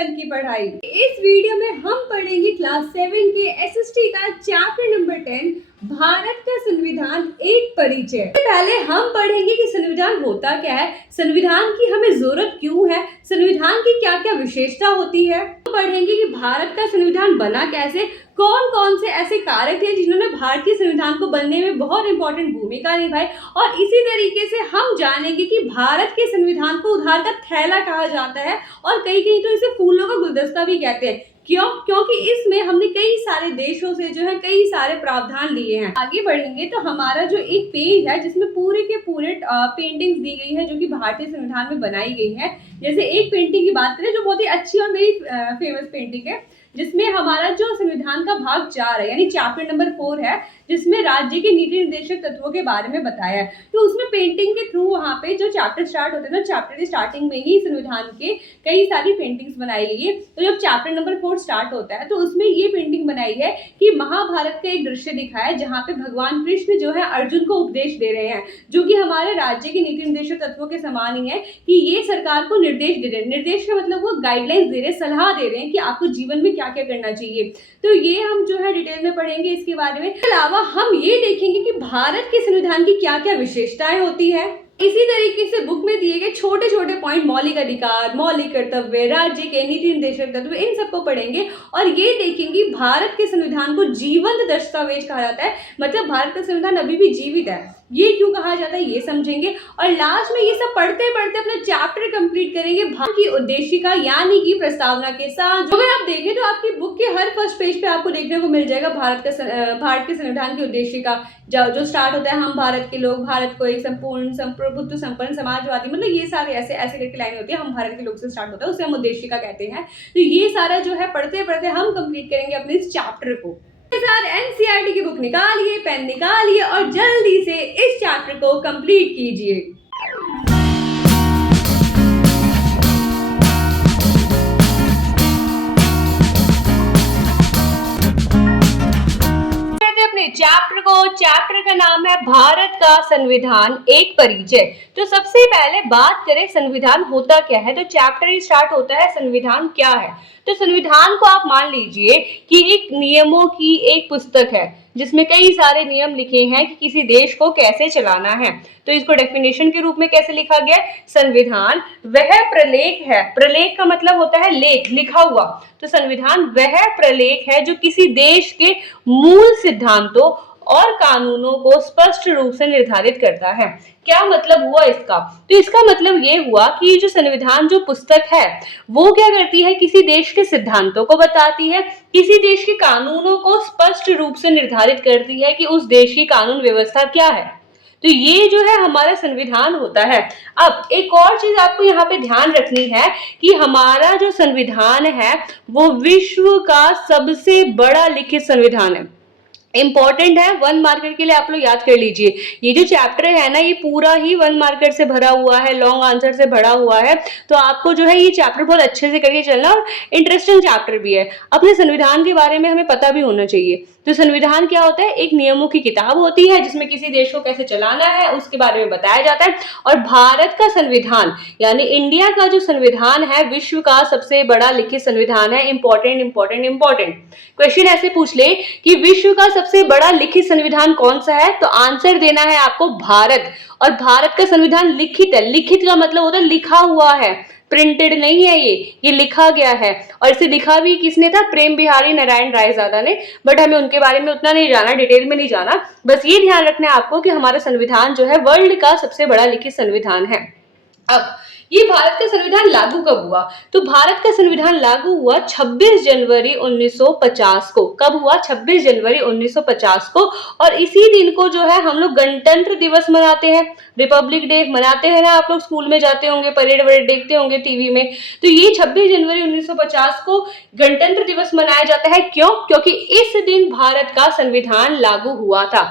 7 की पढ़ाई। इस वीडियो में हम पढ़ेंगे क्लास 7 के एसएसटी का चैप्टर नंबर 10 भारत का संविधान एक परिचय। पहले हम पढ़ेंगे कि संविधान होता क्या है, संविधान की हमें जरूरत क्यों है, संविधान की क्या क्या विशेषता होती है। हम पढ़ेंगे कि भारत का संविधान बना कैसे, कौन कौन से ऐसे कारक हैं जिन्होंने भारतीय संविधान को बनने में बहुत इंपॉर्टेंट भूमिका निभाई, और इसी तरीके से हम जानेंगे कि भारत के संविधान को उधार का थैला कहा जाता है और कहीं कहीं तो इसे फूलों का गुलदस्ता भी कहते हैं। क्यों? क्योंकि इसमें हमने कई सारे देशों से जो है कई सारे प्रावधान लिए हैं। आगे बढ़ेंगे तो हमारा जो एक पेज है जिसमें पूरे के पूरे पेंटिंग्स दी गई है जो कि भारतीय संविधान में बनाई गई है। जैसे एक पेंटिंग की बात करें जो बहुत ही अच्छी और मेरी फेमस पेंटिंग है, जिसमें हमारा जो संविधान का भाग 4 है यानी चैप्टर नंबर 4 है, जिसमें राज्य के नीति निर्देशक तत्वों के बारे में बताया है। तो उसमें पेंटिंग के थ्रू वहाँ पे जो चैप्टर स्टार्ट होते हैं ना, चैप्टर की स्टार्टिंग में ही संविधान के कई सारी पेंटिंग्स बनाई गई है। तो जब चैप्टर नंबर 4 स्टार्ट होता है तो उसमें ये पेंटिंग बनाई है कि महाभारत का एक दृश्य दिखाया है जहाँ पे भगवान कृष्ण जो है अर्जुन को उपदेश दे रहे हैं, जो कि हमारे राज्य के नीति निर्देशक तत्वों के समान ही है कि ये सरकार को निर्देश दे रहे हैं। निर्देश का मतलब वो गाइडलाइंस दे रहे हैं, सलाह दे रहे हैं कि आपको जीवन में क्या क्या करना चाहिए। तो ये हम जो है डिटेल में पढ़ेंगे इसके बारे में। इसके अलावा हम ये देखेंगे कि भारत के संविधान की क्या क्या विशेषताएं होती है। इसी तरीके से बुक में दिए गए छोटे छोटे पॉइंट, मौलिक अधिकार, मौलिक कर्तव्य, राज्य के नीति निर्देशक तत्व, इन सबको पढ़ेंगे और ये देखेंगे भारत के संविधान को जीवंत दस्तावेज कहा जाता है। मतलब भारत का संविधान अभी भी जीवित है, ये क्यों कहा जाता है ये समझेंगे। और लास्ट में ये सब पढ़ते पढ़ते अपना चैप्टर कंप्लीट करेंगे भारत की उद्देशिका यानी कि प्रस्तावना के साथ। अगर आप देखें तो आपकी बुक के हर फर्स्ट पेज पे आपको देखने को मिल जाएगा भारत के संविधान की उद्देशिका जो स्टार्ट होता है, हम भारत के लोग, भारत को एक संपूर्ण संप्रभुत्व संपन्न समाजवादी, मतलब ये सारे ऐसे ऐसे करके लाइन होती है, हम भारत के लोग से स्टार्ट होता है, उसे हम उद्देशिका कहते हैं। तो ये सारा जो है पढ़ते पढ़ते हम कंप्लीट करेंगे अपने इस चैप्टर को। साथ एनसीईआरटी की बुक निकालिए, पेन निकालिए और जल्दी से इस चैप्टर को कंप्लीट कीजिए। चैप्टर का नाम है भारत का संविधान एक परिचय। तो सबसे पहले बात करें संविधान होता क्या है, तो चैप्टर ही स्टार्ट होता है संविधान क्या है। तो संविधान को आप मान लीजिए कि एक नियमों की एक पुस्तक है जिसमें कई सारे नियम लिखे हैं कि किसी देश को कैसे चलाना है। तो इसको डेफिनेशन के रूप में कैसे लिखा गया, संविधान वह प्रलेख है, प्रलेख का मतलब होता है लेख, लिखा हुआ। तो संविधान वह प्रलेख है जो किसी देश के मूल सिद्धांतों और कानूनों को स्पष्ट रूप से निर्धारित करता है। क्या मतलब हुआ इसका, तो इसका मतलब ये हुआ कि जो संविधान जो पुस्तक है वो क्या करती है, किसी देश के सिद्धांतों को बताती है, किसी देश के कानूनों को स्पष्ट रूप से निर्धारित करती है कि उस देश की कानून व्यवस्था क्या है। तो ये जो है हमारा संविधान होता है। अब एक और चीज आपको यहाँ पे ध्यान रखनी है कि हमारा जो संविधान है वो विश्व का सबसे बड़ा लिखित संविधान है। इंपॉर्टेंट है, 1 मार्कर के लिए आप लोग याद कर लीजिए। ये जो चैप्टर है ना ये पूरा ही 1 मार्कर से भरा हुआ है, लॉन्ग आंसर से भरा हुआ है। तो आपको जो है ये चैप्टर बहुत अच्छे से करके चलना, और इंटरेस्टिंग चैप्टर भी है। अपने संविधान के बारे में हमें पता भी होना चाहिए। तो संविधान क्या होता है, एक नियमों की किताब होती है जिसमें किसी देश को कैसे चलाना है उसके बारे में बताया जाता है। और भारत का संविधान यानी इंडिया का जो संविधान है विश्व का सबसे बड़ा लिखित संविधान है। इंपॉर्टेंट इंपॉर्टेंट इंपॉर्टेंट क्वेश्चन ऐसे पूछ ले कि विश्व का सबसे बड़ा लिखित संविधान कौन सा है, तो आंसर देना है आपको भारत। और भारत का संविधान लिखित है, लिखित का मतलब होता है लिखा हुआ है, प्रिंटेड नहीं है, ये लिखा गया है। और इसे लिखा भी किसने था, प्रेम बिहारी नारायण रायजादा ने। बट हमें उनके बारे में उतना नहीं जाना, डिटेल में नहीं जाना, बस ये ध्यान रखना है आपको कि हमारा संविधान जो है वर्ल्ड का सबसे बड़ा लिखित संविधान है। अब ये भारत का संविधान लागू कब हुआ, तो भारत का संविधान लागू हुआ 26 जनवरी 1950 को। कब हुआ, 26 जनवरी 1950 को। और इसी दिन को जो है हम लोग गणतंत्र दिवस मनाते हैं, रिपब्लिक डे मनाते हैं ना, आप लोग स्कूल में जाते होंगे, परेड वरेड देखते होंगे टीवी में। तो ये 26 जनवरी 1950 को गणतंत्र दिवस मनाया जाता है। क्यों, क्योंकि इस दिन भारत का संविधान लागू हुआ था।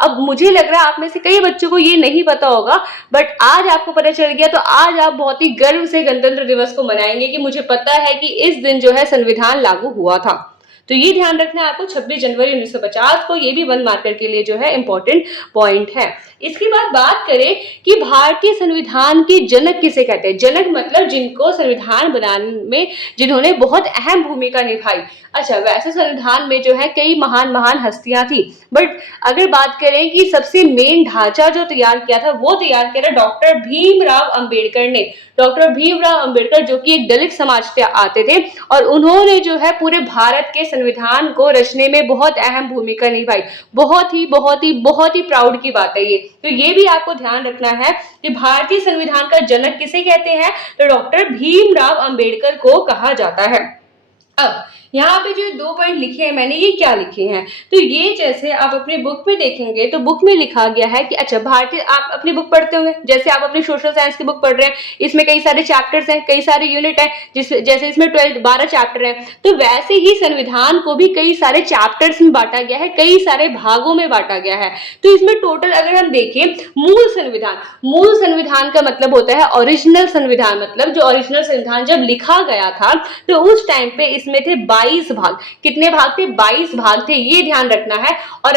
अब मुझे लग रहा है आप में से कई बच्चों को ये नहीं पता होगा, बट आज आपको पता चल गया। तो आज आप बहुत ही गर्व से गणतंत्र दिवस को मनाएंगे कि मुझे पता है कि इस दिन जो है संविधान लागू हुआ था। तो ये ध्यान रखना है आपको 26 जनवरी 1950 को, ये भी 1 मार्कर के लिए जो है इंपॉर्टेंट पॉइंट है। इसके बाद बात करें कि भारतीय संविधान के जनक किसे कहते हैं। जनक मतलब जिनको संविधान बनाने में जिन्होंने बहुत अहम भूमिका निभाई। अच्छा, वैसे संविधान में जो है कई महान महान हस्तियां थी, बट अगर बात करें कि सबसे मेन ढांचा जो तैयार किया था वो तैयार किया था डॉक्टर भीमराव अंबेडकर ने। डॉक्टर भीमराव अंबेडकर जो कि एक दलित समाज से आते थे और उन्होंने जो है पूरे भारत के संविधान को रचने में बहुत अहम भूमिका निभाई। बहुत ही प्राउड की बात है ये। तो ये भी आपको ध्यान रखना है कि भारतीय संविधान का जनक किसे कहते हैं, तो डॉक्टर भीमराव अंबेडकर को कहा जाता है। अब यहाँ पे जो 2 पॉइंट लिखे हैं मैंने, ये क्या लिखे हैं, तो ये जैसे आप अपनी बुक में देखेंगे तो बुक में लिखा गया है कि अच्छा भारतीय, आप अपनी बुक पढ़ते होंगे, जैसे आप अपनी सोशल साइंस की बुक पढ़ रहे हैं, इसमें कई सारे चैप्टर्स हैं, कई सारे यूनिट हैं, जैसे इसमें 12 चैप्टर हैं, तो वैसे ही संविधान को भी कई सारे चैप्टर्स में बांटा गया है, कई सारे भागों में बांटा गया है। तो इसमें टोटल अगर हम देखें, मूल संविधान का मतलब होता है ओरिजिनल संविधान, मतलब जो ओरिजिनल संविधान जब लिखा गया था तो उस टाइम पे इसमें थे 22 भाग। कितने भाग थे? 22 भाग थे, ये ध्यान रखना है। और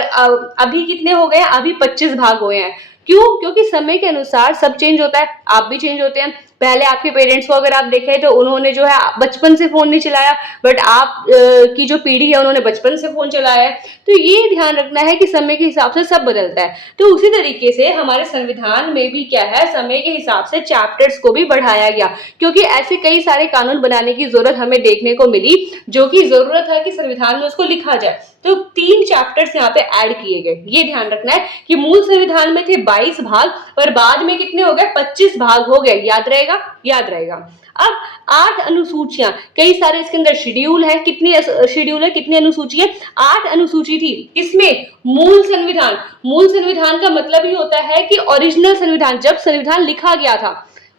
अभी कितने हो गए? अभी 25 भाग हुए हैं। क्यों? क्योंकि समय के अनुसार सब चेंज होता है, आप भी चेंज होते हैं। पहले आपके पेरेंट्स को अगर आप देखें तो उन्होंने जो है बचपन से फोन नहीं चलाया, बट आप की जो पीढ़ी है उन्होंने बचपन से फोन चलाया है। तो ये ध्यान रखना है कि समय के हिसाब से सब बदलता है। तो उसी तरीके से हमारे संविधान में भी क्या है, समय के हिसाब से चैप्टर्स को भी बढ़ाया गया, क्योंकि ऐसे कई सारे कानून बनाने की जरूरत हमें देखने को मिली, जो कि जरूरत है कि संविधान में उसको लिखा जाए। तो 3 चैप्टर्स यहाँ पे ऐड किए गए। ये ध्यान रखना है कि मूल संविधान में थे 22 भाग, पर बाद में कितने हो गए? 25 भाग हो गए। याद रहेगा? याद रहेगा। अब 8 अनुसूचियां, कई सारे इसके अंदर शेड्यूल है। कितनी शेड्यूल है, कितनी अनुसूची है? 8 अनुसूची थी। किसमें? मूल संविधान का मतलब ही होता है कि ओरिजिनल संविधान, जब संविधान लिखा गया था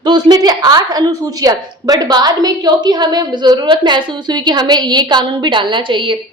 तो उसमें थे 8 अनुसूचियां, बट बाद में क्योंकि हमें जरूरत महसूस हुई कि हमें ये कानून भी डालना चाहिए,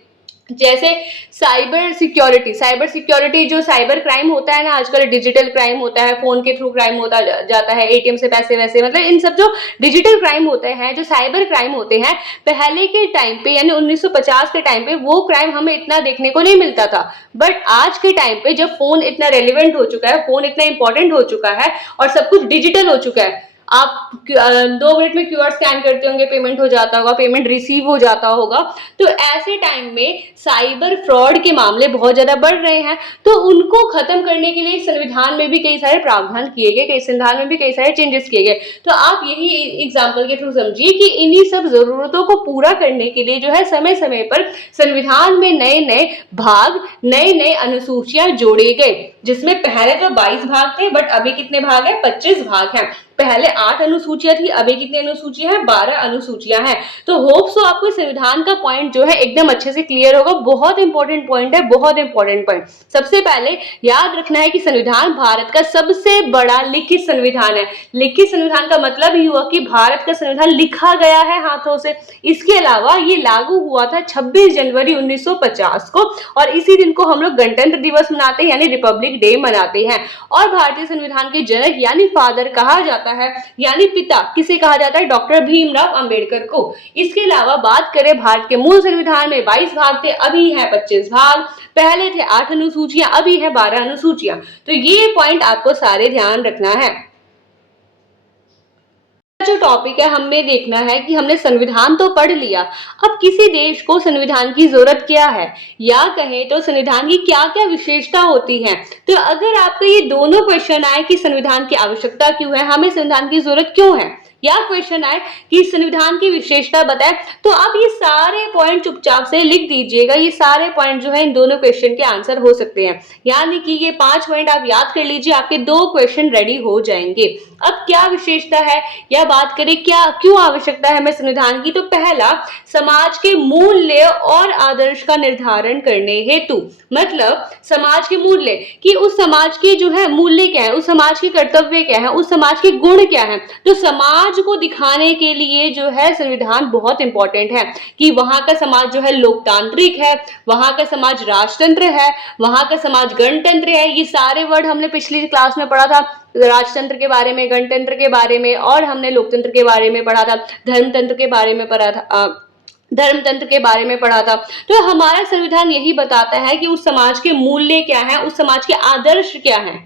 जैसे साइबर सिक्योरिटी जो साइबर क्राइम होता है ना, आजकल डिजिटल क्राइम होता है, फोन के थ्रू क्राइम होता जाता है, एटीएम से पैसे वैसे, मतलब इन सब जो डिजिटल क्राइम होते हैं, जो साइबर क्राइम होते हैं, पहले के टाइम पे यानी 1950 के टाइम पे वो क्राइम हमें इतना देखने को नहीं मिलता था। बट आज के टाइम पे जब फोन इतना रेलिवेंट हो चुका है, फोन इतना इंपॉर्टेंट हो चुका है और सब कुछ डिजिटल हो चुका है, आप 2 मिनट में क्यूआर स्कैन करते होंगे, पेमेंट हो जाता होगा, पेमेंट रिसीव हो जाता होगा, तो ऐसे टाइम में साइबर फ्रॉड के मामले बहुत ज्यादा बढ़ रहे हैं। तो उनको खत्म करने के लिए संविधान में भी कई सारे प्रावधान किए गए, संविधान में भी कई सारे चेंजेस किए गए। तो आप यही एग्जाम्पल के थ्रू समझिए कि इन्हीं सब जरूरतों को पूरा करने के लिए जो है समय समय पर संविधान में नए नए भाग, नए नए अनुसूचियां जोड़े गए, जिसमें पहले तो 22 भाग थे, बट अभी कितने भाग है? 25 भाग हैं। पहले 8 अनुसूचियां थी, अभी कितनी अनुसूचियां हैं? 12 अनुसूचियां हैं। तो होप सो आपको संविधान का पॉइंट जो है एकदम अच्छे से क्लियर होगा। बहुत इंपॉर्टेंट पॉइंट है, बहुत इंपॉर्टेंट पॉइंट। सबसे पहले याद रखना है कि संविधान भारत का सबसे बड़ा लिखित संविधान है। लिखित संविधान का मतलब ही हुआ कि भारत का संविधान लिखा गया है हाथों से। इसके अलावा ये लागू हुआ था 26 जनवरी 1950 को, और इसी दिन को हम लोग गणतंत्र दिवस मनाते हैं, यानी रिपब्लिक डे मनाते हैं। और भारतीय संविधान के जनक यानी फादर कहा जाता है, यानी पिता किसे कहा जाता है? डॉक्टर भीमराव अंबेडकर को। इसके अलावा बात करें भारत के मूल संविधान में 22 भाग थे, अभी है 25 भाग। पहले थे 8 अनुसूचियां, अभी है 12 अनुसूचियां। तो ये पॉइंट आपको सारे ध्यान रखना है। जो टॉपिक है हमें देखना है कि हमने संविधान तो पढ़ लिया, अब किसी देश को संविधान की जरूरत क्या है, या कहें तो संविधान की क्या क्या विशेषता होती है। तो अगर आपको ये दोनों क्वेश्चन आए कि संविधान की आवश्यकता क्यों है, हमें संविधान की जरूरत क्यों है, या क्वेश्चन आए कि संविधान की विशेषता बताएं, तो आप ये सारे पॉइंट चुपचाप से लिख दीजिएगा। ये सारे पॉइंट जो है इन दोनों क्वेश्चन के आंसर हो सकते हैं, यानी कि ये 5 पॉइंट आप याद कर लीजिए, आपके 2 क्वेश्चन रेडी हो जाएंगे। अब क्या विशेषता है या बात करें क्या क्यों आवश्यकता है हमें संविधान की, तो पहला, समाज के मूल्य और आदर्श का निर्धारण करने हेतु, मतलब समाज के मूल्य कि उस समाज के जो है मूल्य क्या है, उस समाज के कर्तव्य क्या है, उस समाज के गुण क्या है, तो समाज को दिखाने के लिए जो है संविधान बहुत इंपॉर्टेंट है कि वहां का समाज जो है लोकतांत्रिक है, वहां का समाज राजतंत्र है, वहां का समाज गणतंत्र है। ये सारे वर्ड हमने पिछली क्लास में पढ़ा था, राजतंत्र के बारे में, गणतंत्र के बारे में, और हमने लोकतंत्र के बारे में पढ़ा था, धर्मतंत्र के बारे में पढ़ा था, धर्मतंत्र के बारे में पढ़ा था। तो हमारा संविधान यही बताता है कि उस समाज के मूल्य क्या है, उस समाज के आदर्श क्या है।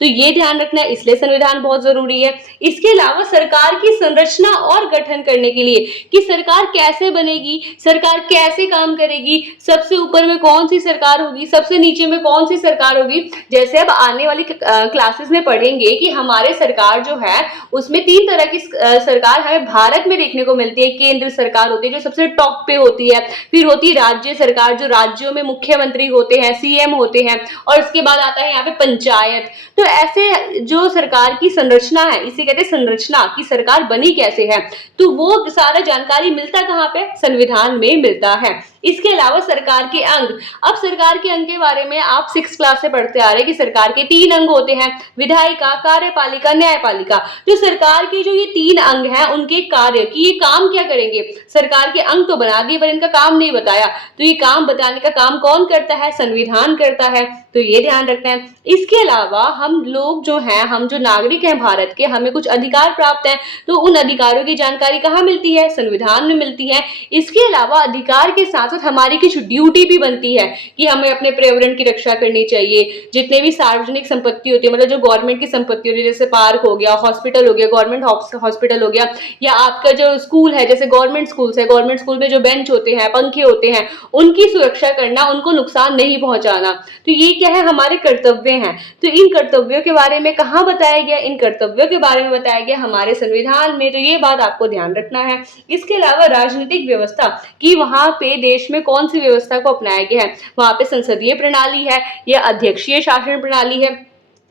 तो ये ध्यान रखना है, इसलिए संविधान बहुत जरूरी है। इसके अलावा सरकार की संरचना और गठन करने के लिए कि सरकार कैसे बनेगी, सरकार कैसे काम करेगी, सबसे ऊपर में कौन सी सरकार होगी, सबसे नीचे में कौन सी सरकार होगी। जैसे अब आने वाली क्लासेस में पढ़ेंगे कि हमारे सरकार जो है उसमें 3 तरह की सरकार हमें भारत में देखने को मिलती है। केंद्र सरकार होती है जो सबसे टॉप पे होती है, फिर होती है राज्य सरकार जो राज्यों में मुख्यमंत्री होते हैं, सीएम होते हैं, और इसके बाद आता है यहाँ पे पंचायत। तो ऐसे जो सरकार की संरचना है, इसे कहते हैं संरचना, की सरकार बनी कैसे है, तो वो सारा जानकारी मिलता कहाँ पे, संविधान में मिलता है। इसके अलावा सरकार के अंग, अब सरकार के अंग के बारे में आप 6th क्लास से पढ़ते आ रहे हैं कि सरकार के 3 अंग होते हैं, विधायिका, कार्यपालिका, न्यायपालिका। जो सरकार के जो ये 3 अंग हैं उनके कार्य कि ये काम क्या करेंगे, सरकार के अंग तो बना दिए पर इनका काम नहीं बताया। तो ये काम बताने का काम कौन करता है, संविधान करता है। तो ये ध्यान रखना है। इसके अलावा हम लोग जो हैं, हम जो नागरिक हैं भारत के, हमें कुछ अधिकार प्राप्त हैं, तो उन अधिकारों की जानकारी कहाँ मिलती है, संविधान में मिलती है। इसके अलावा अधिकार के साथ साथ हमारी कुछ ड्यूटी भी बनती है कि हमें अपने पर्यावरण की रक्षा करनी चाहिए। जितने भी सार्वजनिक संपत्ति होती है, मतलब जो गवर्नमेंट की संपत्ति होती है, जैसे पार्क हो गया, हॉस्पिटल हो गया, गवर्नमेंट हॉस्पिटल हो गया, या आपका जो स्कूल है, जैसे गवर्नमेंट स्कूल है, गवर्नमेंट स्कूल में जो बेंच होते हैं, पंखे होते हैं, उनकी सुरक्षा करना, उनको नुकसान नहीं पहुंचाना। तो ये क्या है, हमारे कर्तव्य हैं। तो इन कर्तव्यों के बारे में कहाँ बताया गया, इन कर्तव्यों के बारे में बताया गया हमारे संविधान में। तो ये बात आपको ध्यान रखना है। इसके अलावा राजनीतिक व्यवस्था कि वहां पे देश में कौन सी व्यवस्था को अपनाया गया है, वहां पे संसदीय प्रणाली है या अध्यक्षीय शासन प्रणाली है।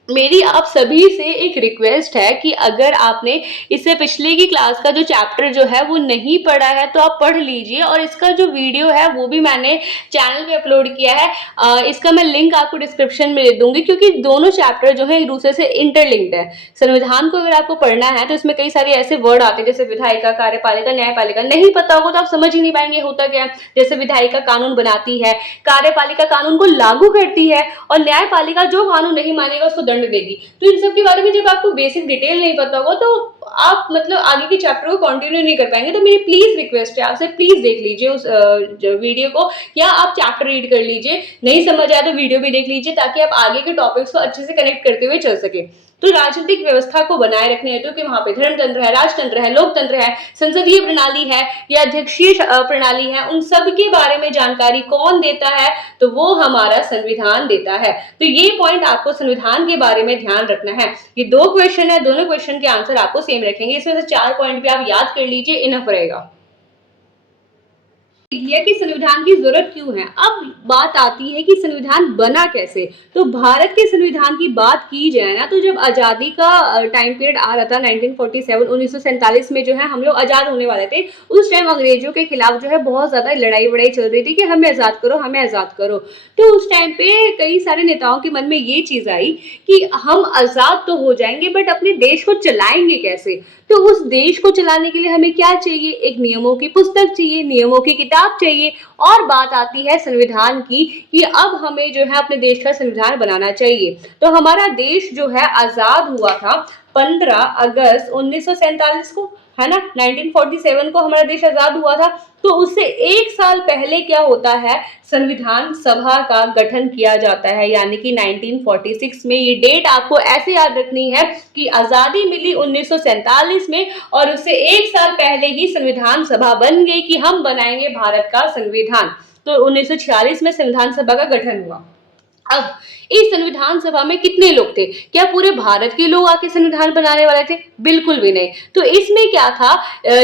मेरी आप सभी से एक रिक्वेस्ट है कि अगर आपने इससे पिछले की क्लास का जो चैप्टर जो है वो नहीं पढ़ा है तो आप पढ़ लीजिए, और इसका जो वीडियो है वो भी मैंने चैनल पे अपलोड किया है। इसका मैं लिंक आपको डिस्क्रिप्शन में दे दूंगी, क्योंकि दोनों चैप्टर जो है एक दूसरे से इंटरलिंक्ड है। संविधान को अगर आपको पढ़ना है तो इसमें कई सारे ऐसे वर्ड आते हैं जैसे विधायिका, कार्यपालिका, न्यायपालिका, नहीं पता होगा तो आप समझ ही नहीं पाएंगे होता क्या है। जैसे विधायिका कानून बनाती है, कार्यपालिका कानून को लागू करती है, और न्यायपालिका जो कानून नहीं मानेगा उसको दंड देगी। तो इन सब के बारे में जब आपको बेसिक डिटेल नहीं पता होगा तो आप मतलब आगे के चैप्टर को कंटिन्यू नहीं कर पाएंगे। तो मेरी प्लीज रिक्वेस्ट है आपसे, प्लीज देख लीजिए उस वीडियो को, या आप चैप्टर रीड कर लीजिए, नहीं समझ आया तो वीडियो भी देख लीजिए, ताकि आप आगे के टॉपिक्स को अच्छे से कनेक्ट करते हुए चल सके। तो राजनीतिक व्यवस्था को बनाए रखने हेतु कि वहां पे धर्मतंत्र है, राजतंत्र है, लोकतंत्र है, संसदीय प्रणाली है या अध्यक्षीय प्रणाली है, उन सब के बारे में जानकारी कौन देता है, तो वो हमारा संविधान देता है। तो ये पॉइंट आपको संविधान के बारे में ध्यान रखना है। ये 2 क्वेश्चन है, दोनों क्वेश्चन के आंसर आपको सेम रखेंगे, इसमें से 4 पॉइंट भी आप याद कर लीजिए, इनफ रहेगा। कि संविधान की जरूरत क्यों है। अब बात आती है कि संविधान बना कैसे। तो भारत के संविधान की बात की जाए ना, तो जब आजादी का टाइम पीरियड आ रहा था 1947 1947 में जो है हम लोग आजाद होने वाले थे, उस टाइम अंग्रेजों के खिलाफ जो है बहुत ज्यादा लड़ाई वड़ाई चल रही थी कि हमें आजाद करो, हमें आजाद करो। तो उस टाइम पे कई सारे नेताओं के मन में ये चीज आई कि हम आजाद तो हो जाएंगे बट अपने देश को चलाएंगे कैसे। तो उस देश को चलाने के लिए हमें क्या चाहिए, एक नियमों की पुस्तक चाहिए, नियमों की किताब चाहिए। और बात आती है संविधान की कि अब हमें जो है अपने देश का संविधान बनाना चाहिए। तो हमारा देश जो है आजाद हुआ था 15 अगस्त 1947 को, है ना, 1947 को हमारा देश आजाद हुआ था। तो उससे 1 साल पहले क्या होता है, संविधान सभा का गठन किया जाता है, यानी कि 1946 में। ये डेट आपको ऐसे याद रखनी है कि आजादी मिली 1947 में, और उससे 1 साल पहले ही संविधान सभा बन गई कि हम बनाएंगे भारत का संविधान। तो 1946 में संविधान सभा का गठन हुआ। अब इस संविधान सभा में कितने लोग थे, क्या पूरे भारत के लोग आके संविधान बनाने वाले थे, बिल्कुल भी नहीं। तो इसमें क्या था,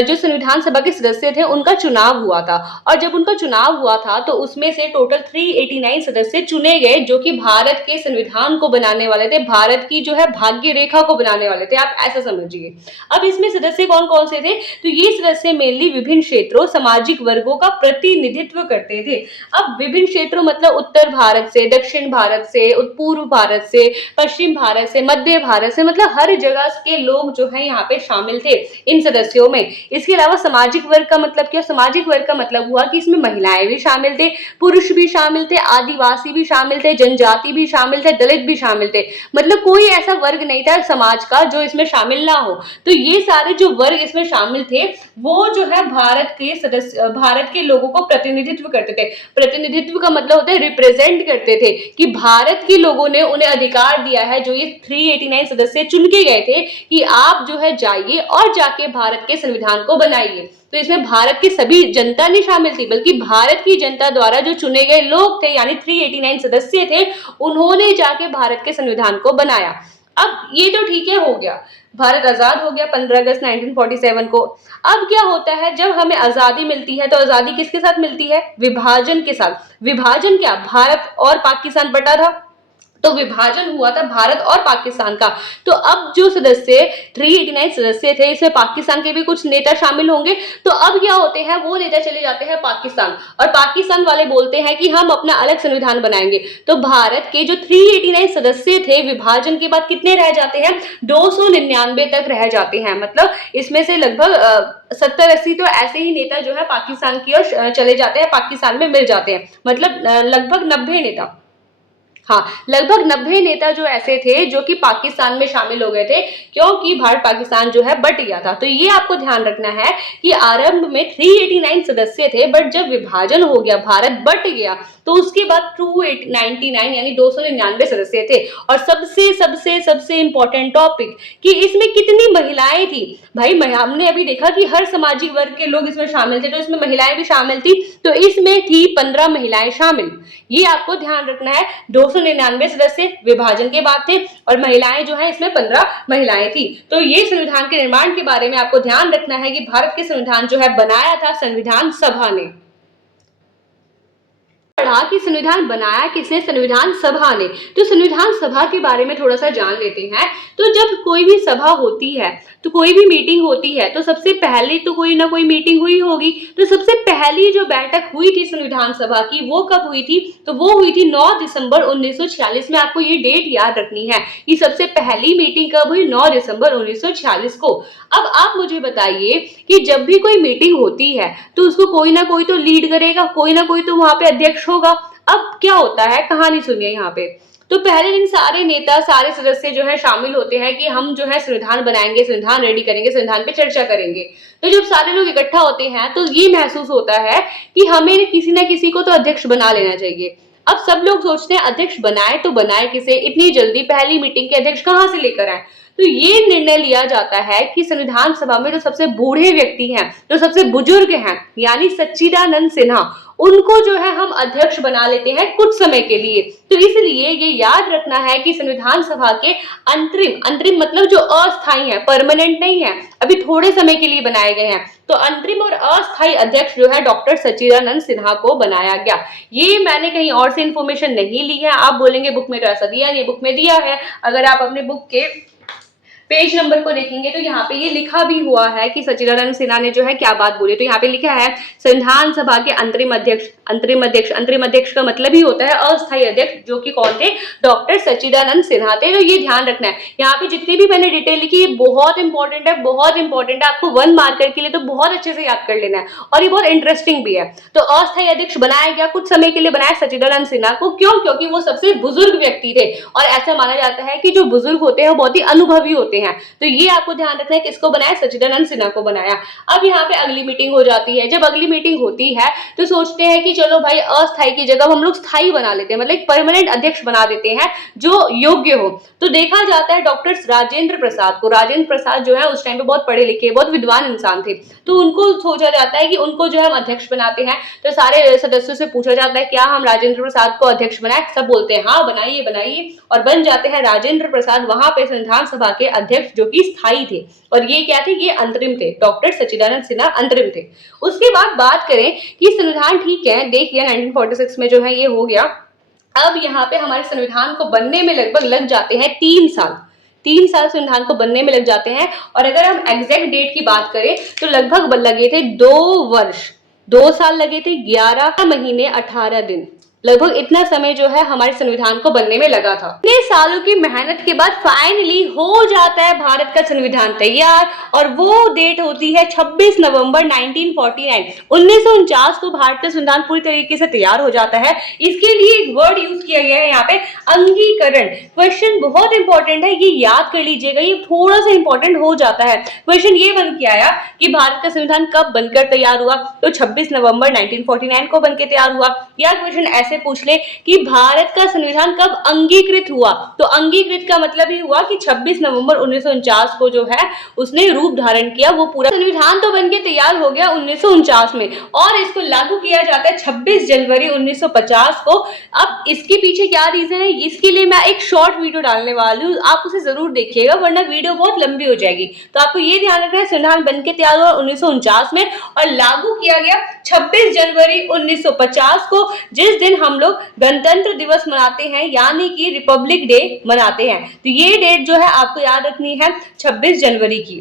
जो संविधान सभा के सदस्य थे उनका चुनाव हुआ था, और जब उनका चुनाव हुआ था तो उसमें से टोटल 389 सदस्य चुने गए जो कि भारत के संविधान को बनाने वाले थे, भारत की जो है भाग्य रेखा को बनाने वाले थे, आप ऐसा समझिए। अब इसमें सदस्य कौन कौन से थे, तो ये सदस्य मेनली विभिन्न क्षेत्रों सामाजिक वर्गों का प्रतिनिधित्व करते थे। अब विभिन्न क्षेत्रों मतलब उत्तर भारत से, दक्षिण भारत से, पूर्व भारत से, पश्चिम भारत से, मध्य भारत से, मतलब हर जगह के लोग जो है यहाँ पे शामिल थे इन सदस्यों में। इसके अलावा सामाजिक वर्ग का मतलब क्या? सामाजिक वर्ग का मतलब हुआ कि इसमें महिलाएं भी शामिल थे, पुरुष भी शामिल थे, आदिवासी भी शामिल थे, जनजाति भी शामिल थे, दलित भी शामिल थे। मतलब कोई ऐसा वर्ग नहीं था समाज का जो इसमें शामिल ना हो। तो ये सारे जो वर्ग इसमें शामिल थे वो जो है भारत के लोगों को प्रतिनिधित्व करते थे। प्रतिनिधित्व का मतलब होता है रिप्रेजेंट करते थे कि भारत के लोगों ने उन्हें अधिकार दिया है, जो ये 389 सदस्य चुन के गए थे कि आप जो है जाइए और जाके भारत के संविधान को बनाइए। तो इसमें भारत की सभी जनता नहीं शामिल थी, बल्कि भारत की जनता द्वारा जो चुने गए लोग थे, यानी 389 सदस्य थे, उन्होंने जाके भारत के संविधान को बनाया। अब ये तो ठीक है, हो गया, भारत आजाद हो गया 15 अगस्त 1947 को। अब क्या होता है, जब हमें आजादी मिलती है तो आजादी किसके साथ मिलती है? विभाजन के साथ। विभाजन क्या? भारत और पाकिस्तान बटा था, तो विभाजन हुआ था भारत और पाकिस्तान का। तो अब जो सदस्य 389 सदस्य थे, इसमें पाकिस्तान के भी कुछ नेता शामिल होंगे। तो अब क्या होते हैं, वो नेता चले जाते हैं पाकिस्तान, और पाकिस्तान वाले बोलते हैं कि हम अपना अलग संविधान बनाएंगे। तो भारत के जो 389 सदस्य थे विभाजन के बाद कितने रह जाते हैं? 299 तक रह जाते हैं। मतलब इसमें से लगभग 70-80 तो ऐसे ही नेता जो है पाकिस्तान की ओर चले जाते हैं, पाकिस्तान में मिल जाते हैं। मतलब लगभग 90 नेता, हाँ, लगभग 90 नेता जो ऐसे थे जो कि पाकिस्तान में शामिल हो गए थे, क्योंकि भारत पाकिस्तान जो है बट गया था। तो ये आपको ध्यान रखना है कि आरंभ में 389 सदस्य थे, बट जब विभाजन हो गया, भारत बट गया, तो उसके बाद 299 यानी 299 सदस्य थे। और सबसे सबसे सबसे इंपॉर्टेंट टॉपिक कि इसमें कितनी महिलाएं थी। भाई हमने अभी देखा कि हर सामाजिक वर्ग के लोग इसमें शामिल थे, तो इसमें महिलाएं भी शामिल थी, तो इसमें थी 15 महिलाएं शामिल। ये आपको ध्यान रखना है। 299 सदस्य विभाजन के बाद थे और महिलाएं जो है इसमें 15 महिलाएं थी। तो ये संविधान के निर्माण के बारे में आपको ध्यान रखना है कि भारत के संविधान जो है बनाया था संविधान सभा ने। पढ़ा कि संविधान बनाया किसने? संविधान सभा ने। तो संविधान सभा के बारे में थोड़ा सा जान लेते हैं। तो जब कोई भी सभा होती है, तो कोई भी मीटिंग होती है, तो सबसे पहले तो कोई ना कोई मीटिंग हुई होगी। तो सबसे पहली जो बैठक हुई थी संविधान सभा की, वो कब हुई थी? तो वो हुई थी 9 दिसंबर 1946 में। आपको ये डेट याद रखनी है कि सबसे पहली मीटिंग कब हुई? 9 दिसंबर 1946 को। अब आप मुझे बताइए कि जब भी कोई मीटिंग होती है तो उसको कोई ना कोई तो लीड करेगा, कोई ना कोई तो वहां पे अध्यक्ष होगा। अब क्या होता है, कहानी सुनिए यहाँ पे। तो पहले दिन सारे नेता, सारे सदस्य जो है शामिल होते हैं कि हम जो है संविधान बनाएंगे, संविधान रेडी करेंगे, संविधान पे चर्चा करेंगे। तो जब सारे लोग इकट्ठा होते हैं तो ये महसूस होता है कि हमें किसी ना किसी को तो अध्यक्ष बना लेना चाहिए। अब सब लोग सोचते हैं अध्यक्ष बनाए तो बनाए किसे, इतनी जल्दी पहली मीटिंग के अध्यक्ष कहाँ से लेकर आए। तो ये निर्णय लिया जाता है कि संविधान सभा में जो सबसे बूढ़े व्यक्ति हैं, जो सबसे बुजुर्ग हैं, यानी सच्चिदानंद सिन्हा, उनको जो है हम अध्यक्ष बना लेते हैं कुछ समय के लिए। तो इसलिए ये याद रखना है कि संविधान सभा के अंतरिम मतलब जो अस्थायी है, परमानेंट नहीं है, अभी थोड़े समय के लिए बनाए गए हैं, तो अंतरिम और अस्थायी अध्यक्ष जो है डॉक्टर सच्चिदानंद सिन्हा को बनाया गया। ये मैंने कहीं और से इंफॉर्मेशन नहीं ली है। आप बोलेंगे बुक में तो ऐसा दिया नहीं, बुक में दिया है। अगर आप अपने बुक के पेज नंबर को देखेंगे तो यहाँ पे ये लिखा भी हुआ है कि सच्चिदानंद सिन्हा ने जो है क्या बात बोली। तो यहाँ पे लिखा है संविधान सभा के अंतरिम अध्यक्ष का मतलब ही होता है अस्थायी अध्यक्ष, जो कि कौन थे? डॉक्टर सच्चिदानंद सिन्हा थे। तो ये ध्यान रखना है। यहाँ पे जितनी भी मैंने डिटेल लिखी, ये बहुत इंपॉर्टेंट है, बहुत इंपॉर्टेंट है। आपको 1 मार्कर के लिए तो बहुत अच्छे से याद कर लेना है, और ये बहुत इंटरेस्टिंग भी है। तो अस्थायी अध्यक्ष बनाया गया, कुछ समय के लिए बनाया सच्चिदानंद सिन्हा को। क्यों? क्योंकि वो सबसे बुजुर्ग व्यक्ति थे, और ऐसा माना जाता है कि जो बुजुर्ग होते हैं वो बहुत ही अनुभवी होते हैं। तो ये आपको ध्यान रखना है, किसको बनाया? सच्चिदानंद सिन्हा को बनाया। अब यहाँ पे अगली मीटिंग हो जाती है। जब अगली मीटिंग होती है तो सोचते हैं कि चलो भाई अस्थायी की जगह हम लोग स्थायी बना लेते हैं, मतलब एक परमानेंट अध्यक्ष बना देते हैं जो योग्य हो। तो देखा जाता है डॉक्टर राजेंद्र प्रसाद को। राजेंद्र प्रसाद जो है उस टाइम पे बहुत पढ़े लिखे, बहुत विद्वान इंसान थे, तो उनको सोचा जाता है कि उनको जो है हम अध्यक्ष बनाते हैं। तो सारे सदस्यों से पूछा जाता है क्या हम राजेंद्र प्रसाद को अध्यक्ष बनाए? सब बोलते हैं हाँ बनाइए बनाइए, और बन जाते हैं राजेंद्र प्रसाद वहां पे संविधान सभा के अध्यक्ष, जो कि स्थायी थे। और ये क्या थे? ये अंतरिम थे। डॉक्टर सच्चिदानंद सिन्हा अंतरिम थे। उसके बाद बात करें कि संविधान ठीक है, देख लिया 1946 में जो है ये हो गया। अब यहाँ पे हमारे संविधान को बनने में लगभग लग जाते हैं 3 साल। 3 साल संविधान को बनने में लग जाते हैं। और अगर हम एग्जैक्ट डेट की बात करें तो लगभग लगे थे 2 वर्ष, 2 साल लगे थे, 11 महीने 18 दिन। लगभग इतना समय जो है हमारे संविधान को बनने में लगा था। इतने सालों की मेहनत के बाद फाइनली हो जाता है भारत का संविधान तैयार, और वो डेट होती है 26 नवंबर 1949। 1949 को भारत का संविधान पूरी तरीके से तैयार हो जाता है। इसके लिए एक वर्ड यूज किया गया है यहाँ पे, अंगीकरण। क्वेश्चन बहुत इंपॉर्टेंट है, ये याद कर लीजिएगा, ये थोड़ा सा इंपॉर्टेंट हो जाता है। क्वेश्चन ये बन के आया कि भारत का संविधान कब बनकर तैयार हुआ, तो 26 नवंबर 1949 को बनकर तैयार हुआ। या क्वेश्चन ऐसे पूछ ले कि भारत का संविधान कब अंगीकृत हुआ, तो अंगीकृत का मतलब ही हुआ कि 26 नवंबर 1949 को जो है उसने रूप धारण किया। वो पूरा संविधान तो बनके तैयार हो गया 1949 में, और इसको लागू किया जाता है 26 जनवरी 1950 को। अब इसके पीछे क्या रीजन है, इसके लिए मैं एक शॉर्ट वीडियो डालने वाली हूँ, आप उसे जरूर देखिएगा वरना वीडियो बहुत लंबी हो जाएगी। तो आपको ये ध्यान रखना है, संविधान बनके तैयार हुआ 1949 में और लागू किया गया 26 जनवरी 1950 को, जिस दिन हम लोग गणतंत्र दिवस मनाते हैं, यानी कि रिपब्लिक डे मनाते हैं। तो ये डेट जो है आपको याद रखनी है 26 जनवरी की।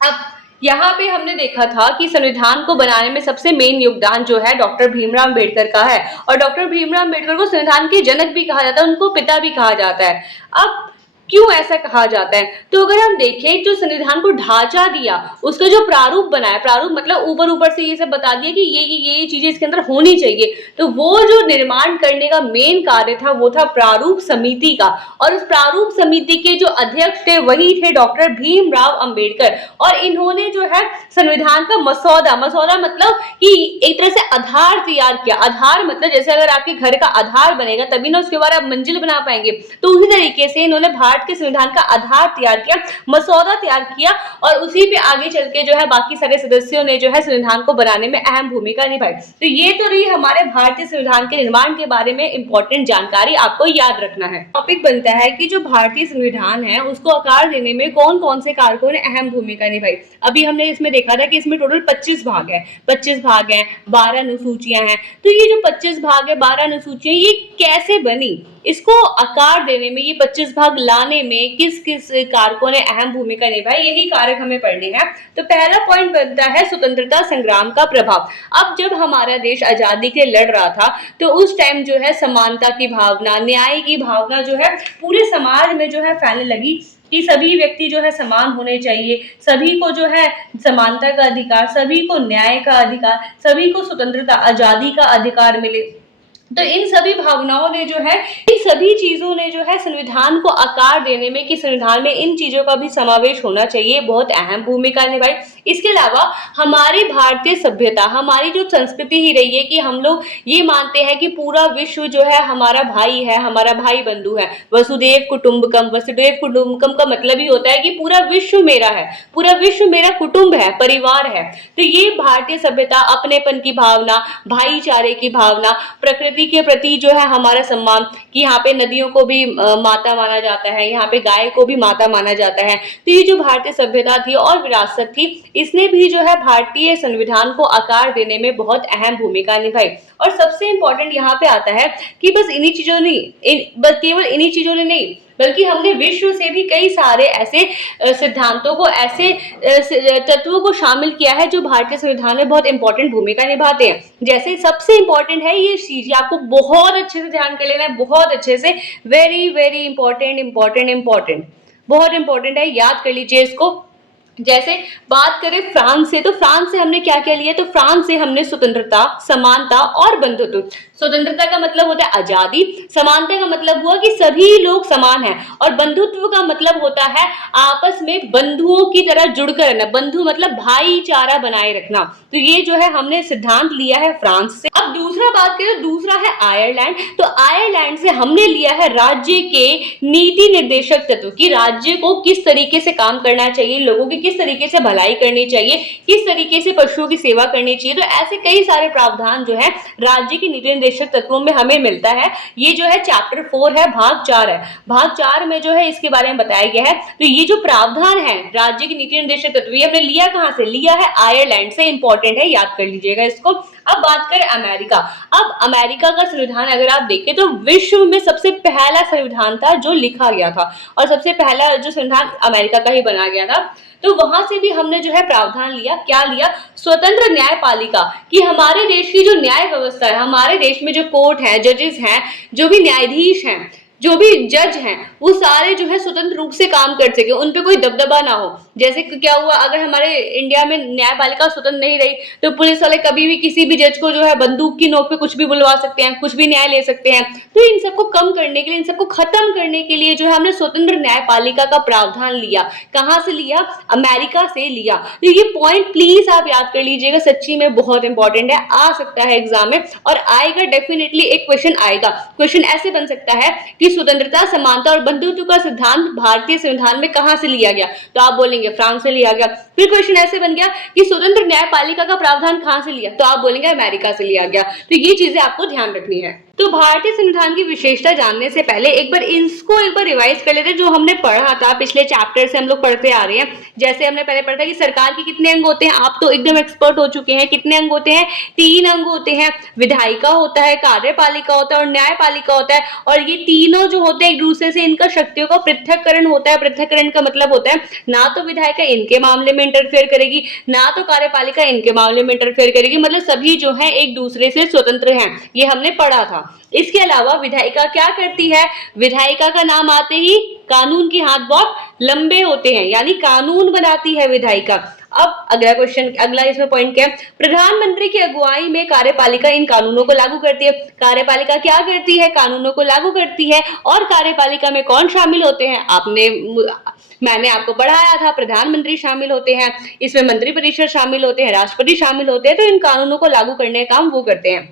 अब यहाँ पे हमने देखा था कि संविधान को बनाने में सबसे मेन योगदान जो है डॉक्टर भीमराव अम्बेडकर का है, और डॉक्टर भीमराव अम्बेडकर को संविधान के जनक भी कहा जाता है, उनको पिता भी कहा जाता है। अब क्यों ऐसा कहा जाता है, तो अगर हम देखें जो संविधान को ढांचा दिया, उसका जो प्रारूप बनाया, प्रारूप मतलब ऊपर ऊपर से ये सब बता दिया कि ये चीजें इसके अंदर होनी चाहिए, तो वो जो निर्माण करने का मेन कार्य था वो था प्रारूप समिति का, और उस प्रारूप समिति के जो अध्यक्ष थे वही थे डॉक्टर भीमराव अम्बेडकर। और इन्होंने जो है संविधान का मसौदा मतलब कि एक तरह से आधार तैयार किया। आधार मतलब जैसे अगर आपके घर का आधार बनेगा तभी ना उसके बाद आप मंजिल बना पाएंगे, तो उसी तरीके से इन्होंने भारत के संविधान का आधार तैयार किया, मसौदा तैयार किया, और उसी पे आगे चल के जो है बाकी सारे सदस्यों ने जो है संविधान को बनाने में अहम भूमिका निभाई। तो ये तो रही हमारे भारतीय संविधान के निर्माण के बारे में इंपॉर्टेंट जानकारी, आपको याद रखना है। टॉपिक बनता है कि जो भारतीय संविधान है उसको आकार देने में कौन कौन से कारकों ने अहम भूमिका निभाई। अभी हमने इसमें देखा था कि इसमें टोटल 25 भाग है, 12 अनुसूचियां हैं। तो ये जो 25 भाग है, 12 अनुसूचियां, ये कैसे बनी, इसको आकार देने में, ये 25 भाग लाने में किस किस कारकों ने अहम भूमिका निभाई, यही कारक हमें पढ़ने हैं। तो पहला पॉइंट बनता है स्वतंत्रता संग्राम का प्रभाव। अब जब हमारा देश आजादी के लड़ रहा था तो उस टाइम जो है समानता की भावना, न्याय की भावना जो है पूरे समाज में जो है फैलने लगी कि सभी व्यक्ति जो है समान होने चाहिए, सभी को जो है समानता का अधिकार, सभी को न्याय का अधिकार, सभी को स्वतंत्रता आजादी का अधिकार मिले। तो इन सभी भावनाओं ने जो है, इन सभी चीजों ने जो है संविधान को आकार देने में, कि संविधान में इन चीजों का भी समावेश होना चाहिए, बहुत अहम भूमिका निभाई। इसके अलावा हमारी भारतीय सभ्यता, हमारी जो संस्कृति ही रही है कि हम लोग ये मानते हैं कि पूरा विश्व जो है हमारा भाई है, हमारा भाई बंधु है। वसुदेव कुटुंबकम, वसुदेव कुटुंबकम का मतलब ही होता है कि पूरा विश्व मेरा है, पूरा विश्व मेरा कुटुंब है, परिवार है। तो ये भारतीय सभ्यता, अपनेपन की भावना, भाईचारे की भावना, प्रकृति के प्रति जो है हमारा सम्मान, कि यहाँ पे नदियों को भी माता माना जाता है, यहाँ पे गाय को भी माता माना जाता है। तो ये जो भारतीय सभ्यता थी और विरासत थी, इसने भी जो है भारतीय संविधान को आकार देने में बहुत अहम भूमिका निभाई। और सबसे इंपॉर्टेंट यहाँ पे आता है कि बस इन्हीं चीजों ने, केवल इन्हीं चीजों ने नहीं, बल्कि हमने विश्व से भी कई सारे ऐसे सिद्धांतों को, ऐसे तत्वों को शामिल किया है जो भारतीय संविधान में बहुत इंपॉर्टेंट भूमिका निभाते हैं। जैसे सबसे इंपॉर्टेंट है ये चीज, आपको बहुत अच्छे से ध्यान कर लेना है, बहुत अच्छे से, वेरी वेरी इंपॉर्टेंट, बहुत इंपॉर्टेंट है, याद कर लीजिए इसको। जैसे बात करें फ्रांस से, तो फ्रांस से हमने क्या क्या लिया, तो फ्रांस से हमने स्वतंत्रता, समानता और बंधुत्व। स्वतंत्रता का मतलब होता है आजादी, समानता का मतलब हुआ कि सभी लोग समान हैं, और बंधुत्व का मतलब होता है आपस में बंधुओं की तरह जुड़कर रहना। बंधु मतलब भाईचारा बनाए रखना। तो ये जो है हमने सिद्धांत लिया है फ्रांस से। अब दूसरा बात करें तो दूसरा है आयरलैंड। तो आयरलैंड से हमने लिया है राज्य के नीति निर्देशक तत्व, की राज्य को किस तरीके से काम करना चाहिए, लोगों की किस तरीके से भलाई करनी चाहिए, किस तरीके से पशुओं की सेवा करनी चाहिए। तो ऐसे कई सारे प्रावधान जो है राज्य के नीति निर्देशक तत्वों में हमें मिलता है। ये जो है चैप्टर 4 है, भाग 4 है। भाग 4 में जो है इसके बारे में बताया गया है। तो ये जो प्रावधान है राज्य के नीति निर्देशक तत्व, ये हमने लिया कहां से, लिया है आयरलैंड से। इंपॉर्टेंट है, याद कर लीजिएगा इसको। अब बात करें अमेरिका। अब अमेरिका का संविधान अगर आप देखें तो विश्व में सबसे पहला संविधान था जो लिखा गया था, और सबसे पहला जो संविधान अमेरिका का ही बना गया था। तो वहां से भी हमने जो है प्रावधान लिया, क्या लिया, स्वतंत्र न्यायपालिका, कि हमारे देश की जो न्याय व्यवस्था है, हमारे देश में जो कोर्ट है, जजेस हैं, जो भी न्यायाधीश हैं, जो भी जज हैं, वो सारे जो है स्वतंत्र रूप से काम कर सके, उन पे कोई दबदबा ना हो। जैसे कि क्या हुआ, अगर हमारे इंडिया में न्यायपालिका स्वतंत्र नहीं रही तो पुलिस वाले कभी भी किसी भी जज को जो है बंदूक की नोक पे कुछ भी बुलवा सकते हैं, कुछ भी न्याय ले सकते हैं। तो इन सबको कम करने के लिए, इन सबको खत्म करने के लिए जो है हमने स्वतंत्र न्यायपालिका का प्रावधान लिया। कहां से लिया? अमेरिका से लिया। तो ये पॉइंट प्लीज आप याद कर लीजिएगा, सच्ची में बहुत इंपॉर्टेंट है, आ सकता है एग्जाम में और आएगा, डेफिनेटली एक क्वेश्चन आएगा। क्वेश्चन ऐसे बन सकता है कि स्वतंत्रता, समानता और बंधुत्व का सिद्धांत भारतीय संविधान में कहां से लिया गया? तो आप बोलेंगे फ्रांस से लिया गया। फिर क्वेश्चन ऐसे बन गया कि स्वतंत्र न्यायपालिका का प्रावधान कहां से लिया? तो आप बोलेंगे अमेरिका से लिया गया। तो ये चीजें आपको ध्यान रखनी है। तो भारतीय संविधान की विशेषता जानने से पहले एक बार रिवाइज कर लेते हैं, जो हमने पढ़ा था पिछले चैप्टर से हम लोग पढ़ते आ रहे हैं। जैसे हमने पहले पढ़ा था कि सरकार के कितने अंग होते हैं, आप तो एकदम एक्सपर्ट हो चुके हैं। कितने अंग होते हैं? 3 अंग होते हैं। विधायिका होता है, कार्यपालिका होता है और न्यायपालिका होता है। और ये तीनों जो होते हैं एक दूसरे से इनका शक्तियों का पृथक्करण होता है। पृथक्करण का मतलब होता है ना तो विधायिका इनके मामले में इंटरफेयर करेगी, ना तो कार्यपालिका इनके मामले में इंटरफेयर करेगी, मतलब सभी जो है एक दूसरे से स्वतंत्र हैं। ये हमने पढ़ा था। इसके अलावा विधायिका क्या करती है? विधायिका का नाम आते ही कानून के हाथ बहुत लंबे होते हैं, यानी कानून बनाती है विधायिका। अब अगला क्वेश्चन, अगला इसमें पॉइंट क्या है? प्रधानमंत्री की अगुवाई में कार्यपालिका इन कानूनों को लागू करती है। कार्यपालिका क्या करती है? कानूनों को लागू करती है। और कार्यपालिका में कौन शामिल होते हैं? मैंने आपको पढ़ाया था, प्रधानमंत्री शामिल होते हैं, इसमें मंत्रिपरिषद शामिल होते हैं, राष्ट्रपति शामिल होते हैं। तो इन कानूनों को लागू करने का काम वो करते हैं।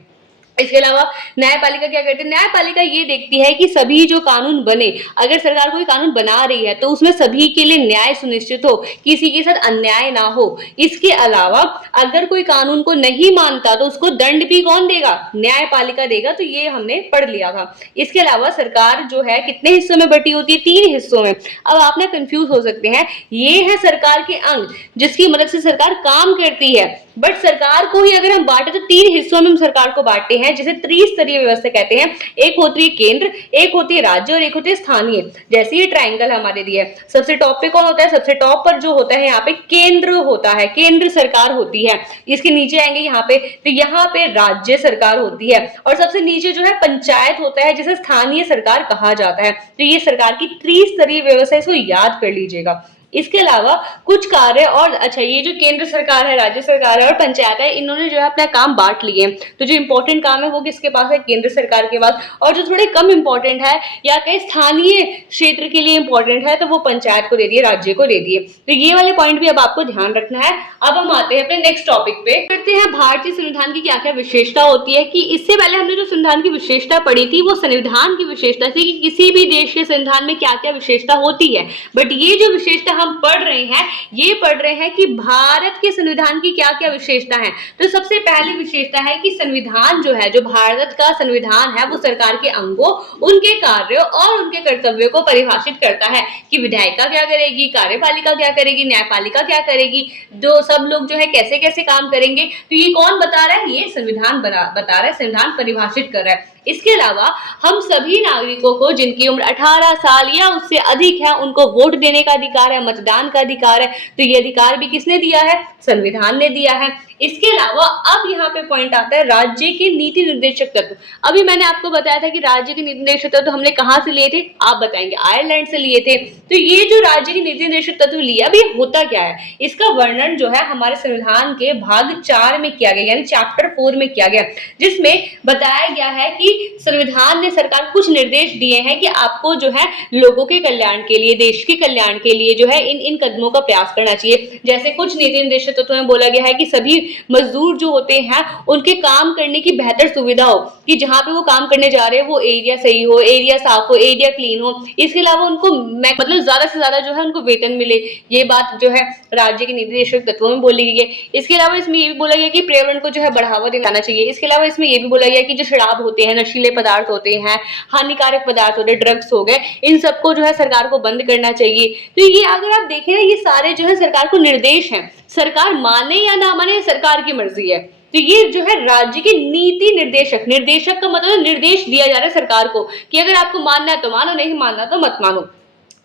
इसके अलावा न्यायपालिका क्या करती है? न्यायपालिका ये देखती है कि सभी जो कानून बने, अगर सरकार कोई कानून बना रही है तो उसमें सभी के लिए न्याय सुनिश्चित हो, किसी के साथ अन्याय ना हो। इसके अलावा अगर कोई कानून को नहीं मानता तो उसको दंड भी कौन देगा? न्यायपालिका देगा। तो ये हमने पढ़ लिया था। इसके अलावा सरकार जो है कितने हिस्सों में बटी होती है? 3 हिस्सों में। अब आप ना कंफ्यूज हो सकते हैं, ये है सरकार के अंग जिसकी मदद से सरकार काम करती है। बट सरकार को ही अगर हम बांटे तो 3 हिस्सों में हम सरकार को बांटते हैं, जिसे त्रिस्तरीय व्यवस्था कहते हैं। एक होती है केंद्र, एक होती है राज्य और एक होती है स्थानीय। जैसे ये ट्रायंगल हमारे लिए, सबसे टॉप पे कौन होता है? सबसे टॉप पर जो होता है यहाँ पे केंद्र होता है, केंद्र सरकार होती है। इसके नीचे आएंगे यहाँ पे, तो यहाँ पे राज्य सरकार होती है। और सबसे नीचे जो है पंचायत होता है, जिसे स्थानीय सरकार कहा जाता है। तो ये सरकार की त्रिस्तरीय व्यवस्था, इसको याद कर लीजिएगा। इसके अलावा कुछ कार्य और, अच्छा, ये जो केंद्र सरकार है, राज्य सरकार है और पंचायत है, इन्होंने जो है अपना काम बांट लिए हैं। तो जो इंपॉर्टेंट काम है वो किसके पास है? केंद्र सरकार के पास। और जो थोड़े कम इंपॉर्टेंट है या कहीं स्थानीय क्षेत्र के लिए इंपॉर्टेंट है तो वो पंचायत को दे दिए, राज्य को दे दिए। तो ये वाले पॉइंट भी अब आपको ध्यान रखना है। अब हम आते हैं अपने नेक्स्ट टॉपिक पे, करते हैं भारतीय संविधान की क्या क्या विशेषता होती है। कि इससे पहले हमने जो संविधान की विशेषता पढ़ी थी वो संविधान की विशेषता थी कि किसी भी देश के संविधान में क्या क्या विशेषता होती है। बट ये जो विशेषता हम पढ़ रहे हैं, ये पढ़ रहे हैं कि भारत के संविधान की क्या क्या विशेषता है। तो सबसे पहली विशेषता है कि संविधान जो है, जो भारत का संविधान है, वो सरकार के अंगों, उनके कार्यों और उनके कर्तव्यों को परिभाषित करता है कि विधायिका क्या करेगी, कार्यपालिका क्या करेगी, न्यायपालिका क्या करेगी, जो सब लोग जो है कैसे कैसे काम करेंगे। तो ये कौन बता रहा है? ये संविधान बता रहा है, संविधान परिभाषित कर रहा है। इसके अलावा हम सभी नागरिकों को जिनकी उम्र 18 साल या उससे अधिक है, उनको वोट देने का अधिकार है, मतदान का अधिकार है। तो ये अधिकार भी किसने दिया है? संविधान ने दिया है। इसके अलावा अब यहाँ पे पॉइंट आता है राज्य के नीति निर्देशक तत्व। अभी मैंने आपको बताया था कि राज्य के नीति निर्देशक तत्व हमने कहाँ से लिए थे? आप बताएंगे आयरलैंड से लिए थे। तो ये जो राज्य के नीति निर्देशक तत्व लिया, अब ये होता क्या है? इसका वर्णन जो है हमारे संविधान के भाग 4 में किया गया, यानी चैप्टर 4 में किया गया, जिसमें बताया गया है कि संविधान ने सरकार कुछ निर्देश दिए हैं कि आपको जो है लोगों के कल्याण के लिए, देश के कल्याण के लिए जो है इन कदमों का प्रयास करना चाहिए। जैसे कुछ नीति निर्देशक तत्वों में बोला गया है कि सभी मजदूर जो होते हैं उनके काम करने की बेहतर सुविधा हो, कि जहां पे वो काम करने जा रहे हैं वो एरिया सही हो, एरिया साफ हो, एरिया क्लीन हो। इसके अलावा उनको मतलब ज्यादा से ज्यादा जो है उनको वेतन मिले। ये बात जो है राज्य के निर्देशक तत्वों में बोली गई है। इसके अलावा इसमें ये भी बोला गया कि पर्यावरण को जो है बढ़ावा देना चाहिए। इसके अलावा इसमें ये भी बोला गया कि जो शराब होते हैं, नशीले पदार्थ होते हैं, हानिकारक पदार्थ होते हैं, ड्रग्स हो गए, इन सबको जो है सरकार को बंद करना चाहिए। तो ये अगर आप देखें ना, ये सारे जो है सरकार को निर्देश हैं। सरकार माने या ना माने, सरकार की मर्जी है। तो ये जो है राज्य के नीति निर्देशक, निर्देशक का मतलब निर्देश दिया जा रहा है सरकार को कि अगर आपको मानना है तो मानो, नहीं मानना तो मत मानो।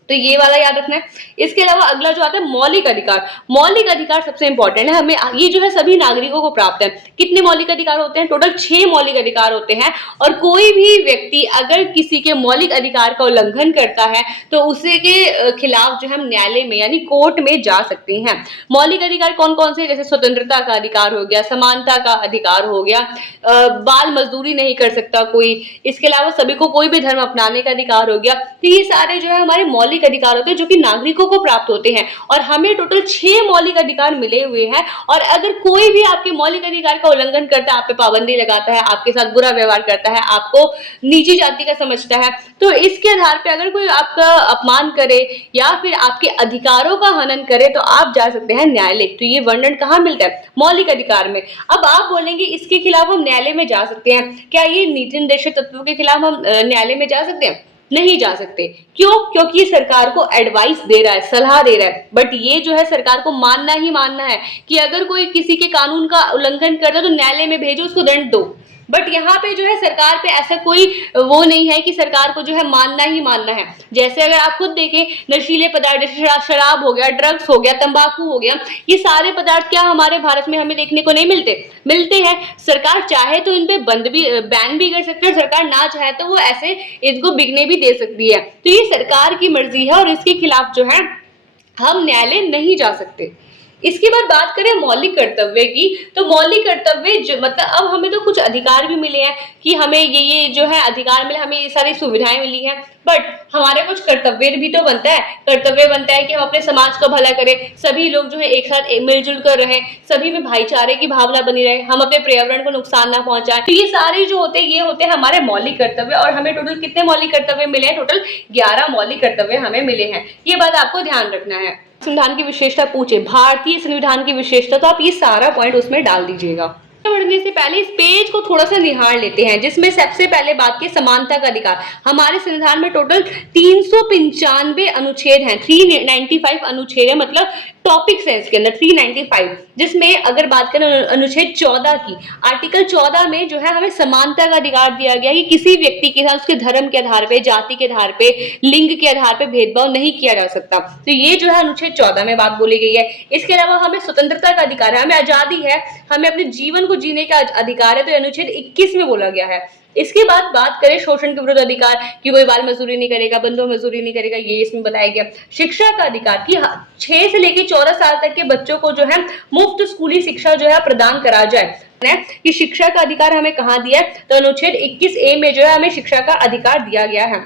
तो ये वाला याद रखना है। इसके अलावा अगला जो आता है मौलिक अधिकार। मौलिक अधिकार सबसे इंपॉर्टेंट है, हमें ये जो है सभी नागरिकों को प्राप्त है। कितने मौलिक अधिकार होते हैं? टोटल 6 मौलिक अधिकार होते हैं, और कोई भी व्यक्ति अगर किसी के मौलिक अधिकार का उल्लंघन करता है तो उसे के खिलाफ जो है हम न्यायालय में यानी कोर्ट में जा सकते हैं। मौलिक अधिकार कौन कौन से? जैसे स्वतंत्रता का अधिकार हो गया, समानता का अधिकार हो गया, बाल मजदूरी नहीं कर सकता कोई, इसके अलावा सभी को कोई भी धर्म अपनाने का अधिकार हो गया। तो ये सारे जो है हमारे मौलिक अधिकार होते हैं जो कि नागरिकों को प्राप्त होते हैं, और हमें टोटल 6 मौलिक अधिकार मिले हुए हैं। और अगर कोई भी आपके मौलिक अधिकार का उल्लंघन करता है, आप पे पाबंदी लगाता है, आपके साथ बुरा व्यवहार करता है, आपको नीची जाति का समझता है, तो इसके आधार पे अगर कोई आपका अपमान करे या फिर आपके अधिकारों का हनन करे तो आप जा सकते हैं न्यायालय। तो ये वर्णन कहाँ मिलता है? मौलिक अधिकार में। अब आप बोलेंगे इसके खिलाफ हम न्यायालय में जा सकते हैं, क्या ये नीति निर्देशक तत्वों के खिलाफ हम न्यायालय में जा सकते हैं? नहीं जा सकते। क्यों? क्योंकि ये सरकार को एडवाइस दे रहा है, सलाह दे रहा है, बट ये जो है सरकार को मानना ही मानना है कि अगर कोई किसी के कानून का उल्लंघन करता है तो न्यायालय में भेजो, उसको दंड दो। बट यहाँ पे जो है सरकार पे ऐसा कोई वो नहीं है कि सरकार को जो है मानना ही मानना है। जैसे अगर आप खुद देखें, नशीले पदार्थ जैसे शराब हो गया, ड्रग्स हो गया, तंबाकू हो गया, ये सारे पदार्थ क्या हमारे भारत में हमें देखने को नहीं मिलते? मिलते हैं। सरकार चाहे तो इन पे बैन भी कर सकती है, सरकार ना चाहे तो वो ऐसे इसको बिकने भी दे सकती है। तो ये सरकार की मर्जी है और इसके खिलाफ जो है हम न्यायालय नहीं जा सकते। इसके बाद बात करें मौलिक कर्तव्य की, तो मौलिक कर्तव्य मतलब अब हमें तो कुछ अधिकार भी मिले हैं कि हमें ये जो है अधिकार मिले, हमें ये सारी सुविधाएं मिली हैं, बट हमारे कुछ कर्तव्य भी तो बनता है। कर्तव्य बनता है कि हम अपने समाज का भला करें, सभी लोग जो है एक साथ मिलजुल कर रहें, सभी में भाईचारे की भावना बनी रहे, हम अपने पर्यावरण को नुकसान ना पहुंचाएं। तो ये सारे जो होते हैं ये होते हैं हमारे मौलिक कर्तव्य। और हमें टोटल कितने मौलिक कर्तव्य मिले हैं? टोटल 11 मौलिक कर्तव्य हमें मिले हैं। ये बात आपको ध्यान रखना है। संविधान की विशेषता पूछे, भारतीय संविधान की विशेषता, तो आप ये सारा पॉइंट उसमें डाल दीजिएगा। बढ़ने से पहले इस पेज को थोड़ा सा निहार लेते हैं, जिसमें सबसे पहले बात की समानता का अधिकार। हमारे संविधान में टोटल 395 अनुच्छेद हैं, 395 अनुच्छेद है, मतलब टॉपिक्स है इसके अंदर 395, जिसमें अगर बात करें अनुच्छेद 14 की, आर्टिकल 14 में जो है हमें समानता का अधिकार दिया गया कि किसी व्यक्ति के साथ उसके धर्म के आधार पे, जाति के आधार पे, लिंग के आधार पे भेदभाव नहीं किया जा सकता। तो ये जो है अनुच्छेद 14 में बात बोली गई है। इसके अलावा हमें स्वतंत्रता का अधिकार है, हमें आजादी है, हमें अपने जीवन को जीने का अधिकार है, तो अनुच्छेद 21 में बोला गया है। इसके बाद बात करें शोषण के विरुद्ध अधिकार कि कोई बाल मजदूरी नहीं करेगा, बंधुआ मजदूरी नहीं करेगा, ये इसमें बताया गया। शिक्षा का अधिकार कि 6 से लेकर 14 साल तक के बच्चों को जो है मुफ्त स्कूली शिक्षा जो है प्रदान करा जाए। कि शिक्षा का अधिकार हमें कहाँ दिया है? तो अनुच्छेद 21A में जो है हमें शिक्षा का अधिकार दिया गया है।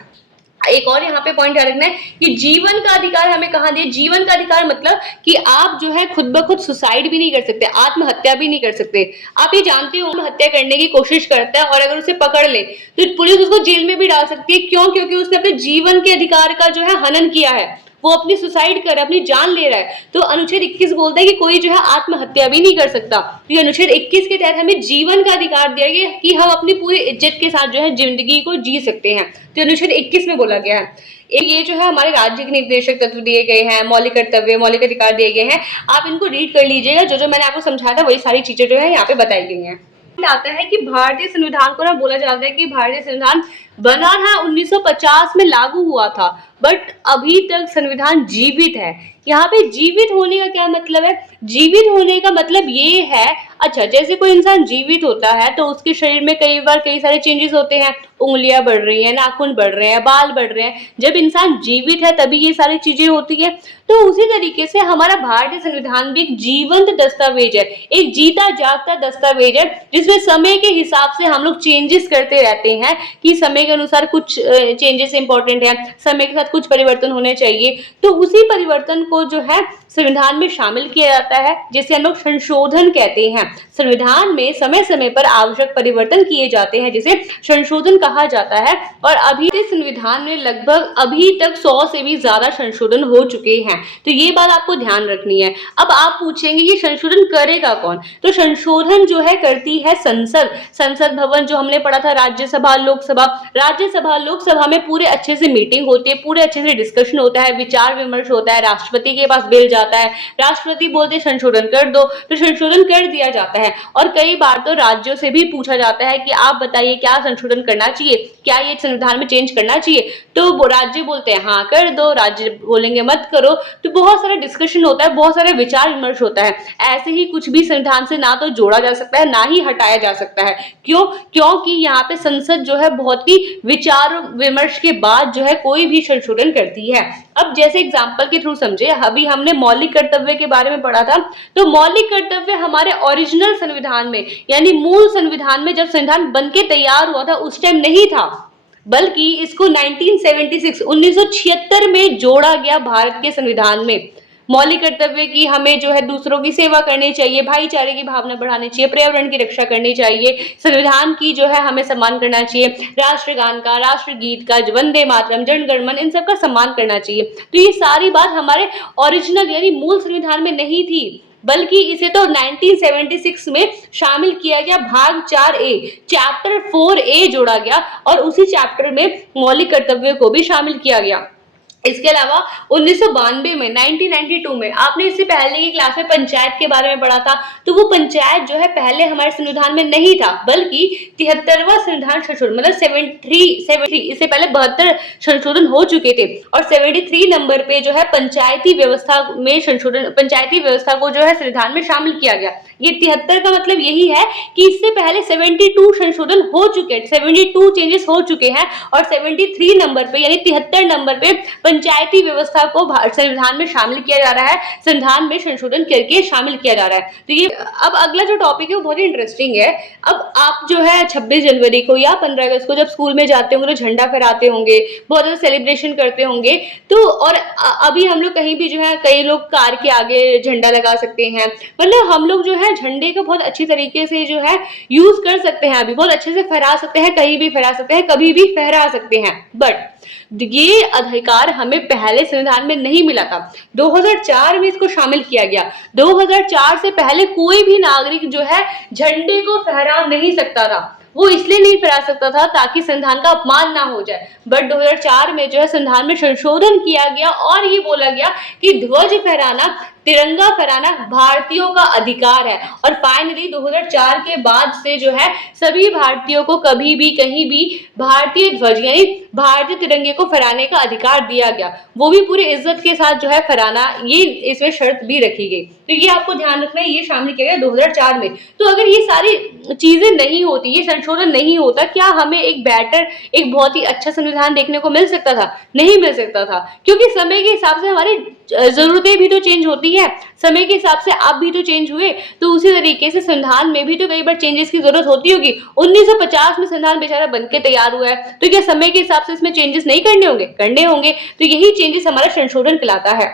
एक और यहाँ पे पॉइंट याद रखना है कि जीवन का अधिकार हमें कहाँ दिया? जीवन का अधिकार मतलब कि आप जो है खुद ब खुद सुसाइड भी नहीं कर सकते, आत्महत्या भी नहीं कर सकते। आप ये जानते हो आत्महत्या करने की कोशिश करता है और अगर उसे पकड़ ले तो पुलिस उसको जेल में भी डाल सकती है। क्यों? क्योंकि उसने अपने जीवन के अधिकार का जो है हनन किया है, वो अपनी सुसाइड कर अपनी जान ले रहा है। तो अनुच्छेद 21 बोलता है कि कोई जो है आत्महत्या भी नहीं कर सकता। तो ये अनुच्छेद 21 के तहत हमें जीवन का अधिकार दिया गया कि हम अपनी पूरी इज्जत के साथ जो है जिंदगी को जी सकते हैं। तो अनुच्छेद 21 में बोला गया है। ये जो है हमारे राज्य के निर्देशक तत्व दिए गए हैं, मौलिक कर्तव्य, मौलिक अधिकार दिए गए हैं। आप इनको रीड कर लीजिएगा, जो जो मैंने आपको समझाया था वही सारी चीजें जो है यहाँ पे बताई गई हैं। आता है कि भारतीय संविधान को ना बोला जाता है कि भारतीय संविधान बना था 1950 में, लागू हुआ था, बट अभी तक संविधान जीवित है। यहाँ पे जीवित होने का क्या मतलब है? जीवित होने का मतलब ये है, अच्छा जैसे कोई इंसान जीवित होता है तो उसके शरीर में कई बार कई सारे चेंजेस होते हैं, उंगलियां बढ़ रही हैं, नाखून बढ़ रहे हैं, बाल बढ़ रहे हैं। जब इंसान जीवित है तभी ये सारी चीजें होती है। तो उसी तरीके से हमारा भारतीय संविधान भी एक जीवंत दस्तावेज है, एक जीता जागता दस्तावेज है, जिसमें समय के हिसाब से हम लोग चेंजेस करते रहते हैं कि समय के अनुसार कुछ चेंजेस इंपॉर्टेंट है, समय के साथ कुछ परिवर्तन होने चाहिए। तो उसी परिवर्तन को जो है संविधान में शामिल किया जाता है, जिसे हम लोग संशोधन कहते हैं। संविधान में समय समय पर आवश्यक परिवर्तन किए जाते हैं, जिसे संशोधन कहा जाता है। और अभी के संविधान में लगभग अभी तक 100 से भी ज्यादा संशोधन हो चुके हैं। तो ये बात आपको ध्यान रखनी है। अब आप पूछेंगे ये संशोधन करेगा कौन? तो संशोधन जो है करती है संसद। संसद भवन जो हमने पढ़ा था, राज्यसभा, लोकसभा। राज्यसभा लोकसभा में पूरे अच्छे से मीटिंग होती है, पूरे अच्छे से डिस्कशन होता है, विचार विमर्श होता है, राष्ट्रपति के पास बिल जाता है, राष्ट्रपति बोलते संशोधन कर दो तो संशोधन कर दिया जाता है। और कई बार तो राज्यों से भी पूछा जाता है कि आप बताइए क्या संशोधन करना चाहिए, क्या ये संविधान में चेंज करना चाहिए, तो राज्य बोलते हैं हाँ कर दो, राज्य बोलेंगे मत करो। तो बहुत सारा डिस्कशन होता है, बहुत सारे विचार विमर्श होता है। ऐसे ही कुछ भी संविधान से ना तो जोड़ा जा सकता है ना ही हटाया जा सकता है। क्यों? क्योंकि यहाँ पे संसद जो है बहुत ही विचार विमर्श के बाद जो है कोई भी संशोधन करती है। अब जैसे एग्जाम्पल के थ्रू समझे, अभी हमने मौलिक कर्तव्य के बारे में पढ़ा था, तो मौलिक कर्तव्य हमारे ओरिजिनल संविधान में यानी मूल संविधान में जब संविधान बनके तैयार हुआ था उस टाइम नहीं था, बल्कि इसको 1976 में जोड़ा गया भारत के संविधान में। मौलिक कर्तव्य की हमें जो है दूसरों की सेवा करनी चाहिए, भाईचारे की भावना बढ़ानी चाहिए, पर्यावरण की रक्षा करनी चाहिए, संविधान की जो है हमें सम्मान करना चाहिए, राष्ट्रगान का, राष्ट्रगीत का, वंदे मातरम, जनगणमन, इन सब का सम्मान करना चाहिए। तो ये सारी बात हमारे ओरिजिनल यानी मूल संविधान में नहीं थी, बल्कि इसे तो 1976 में शामिल किया गया, भाग 4A चैप्टर 4A जोड़ा गया और उसी चैप्टर में मौलिक कर्तव्य को भी शामिल किया गया। इसके अलावा 1992 में 1992 में आपने इससे पहले की क्लास में पंचायत के बारे में पढ़ा था, तो वो पंचायत जो है पहले हमारे संविधान में नहीं था, बल्कि 73वां संविधान संशोधन मतलब 73 इससे पहले 72 संशोधन हो चुके थे और 73 नंबर पे जो है पंचायती व्यवस्था में संशोधन, पंचायती व्यवस्था को जो है संविधान में शामिल किया गया। ये 73 का मतलब यही है कि इससे पहले 72 संशोधन हो चुके हैं, 72 चेंजेस हो चुके हैं और 73 नंबर पे यानी 73 नंबर पे पंचायती व्यवस्था को संविधान में शामिल किया जा रहा है, संविधान में संशोधन करके शामिल किया जा रहा है। तो ये अब अगला जो टॉपिक है वो बहुत ही इंटरेस्टिंग है। अब आप जो है 26 जनवरी को या 15 अगस्त को जब स्कूल में जाते होंगे तो झंडा फहराते होंगे, बहुत ज्यादा सेलिब्रेशन करते होंगे। तो और अभी हम लोग कहीं भी जो है, कई लोग कार के आगे झंडा लगा सकते हैं, मतलब हम लोग जो है झंडे को बहुत अच्छी तरीके से जो है यूज कर सकते हैं, अभी बहुत अच्छे से फहरा सकते हैं, कहीं भी फहरा सकते हैं, कभी भी फहरा सकते हैं। बट ये अधिकार हमें पहले संविधान में नहीं मिला था, 2004 में इसको शामिल किया गया। 2004 से पहले कोई भी नागरिक जो है झंडे को फहरा नहीं सकता था, वो इसलिए नहीं फहरा सकता था ताकि संविधान का अपमान ना हो जाए। बट 2004 में जो है संविधान में संशोधन किया गया और ये बोला गया कि ध्वज फहराना, तिरंगा फहराना भारतीयों का अधिकार है। और फाइनली 2004 के बाद से जो है सभी भारतीयों को कभी भी कहीं भी भारतीय ध्वज यानी भारतीय तिरंगे को फहराने का अधिकार दिया गया, वो भी पूरी इज्जत के साथ जो है फहराना, ये इसमें शर्त भी रखी गई। तो ये आपको ध्यान रखना है, ये शामिल किया गया 2004 में। तो अगर ये सारी चीजें नहीं होती, ये संशोधन नहीं होता, क्या हमें एक बेटर, एक बहुत ही अच्छा संविधान देखने को मिल सकता था? नहीं मिल सकता था, क्योंकि समय के हिसाब से हमारी जरूरतें भी तो चेंज होती है, समय के हिसाब से आप भी तो चेंज हुए, तो उसी तरीके से संविधान में भी तो कई बार चेंजेस की जरूरत होती होगी। 1950 में संविधान बेचारा बनके तैयार हुआ है, तो क्या समय के हिसाब से इसमें चेंजेस नहीं करने होंगे? करने होंगे। तो यही चेंजेस हमारा संशोधन कहलाता है।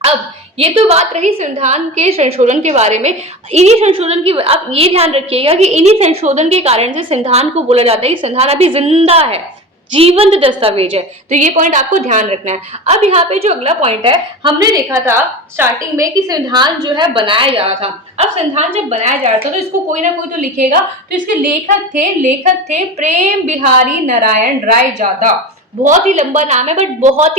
अब ये तो बात रही संविधान के संशोधन के बारे में। इन्हीं संशोधन की आप ये ध्यान रखिएगा कि इन्हीं संशोधन के कारण से संविधान को बोला जाता है कि संविधान अभी जिंदा है, जीवंत दस्तावेज है। तो ये पॉइंट आपको ध्यान रखना है। अब यहाँ पे जो अगला पॉइंट है, हमने देखा था स्टार्टिंग में कि संविधान जो है बनाया जा रहा था। अब संविधान जब बनाया जा रहा था तो इसको कोई ना कोई तो लिखेगा, तो इसके लेखक थे प्रेम बिहारी नारायण रायजादा। बहुत ही लंबा नाम है, बट बहुत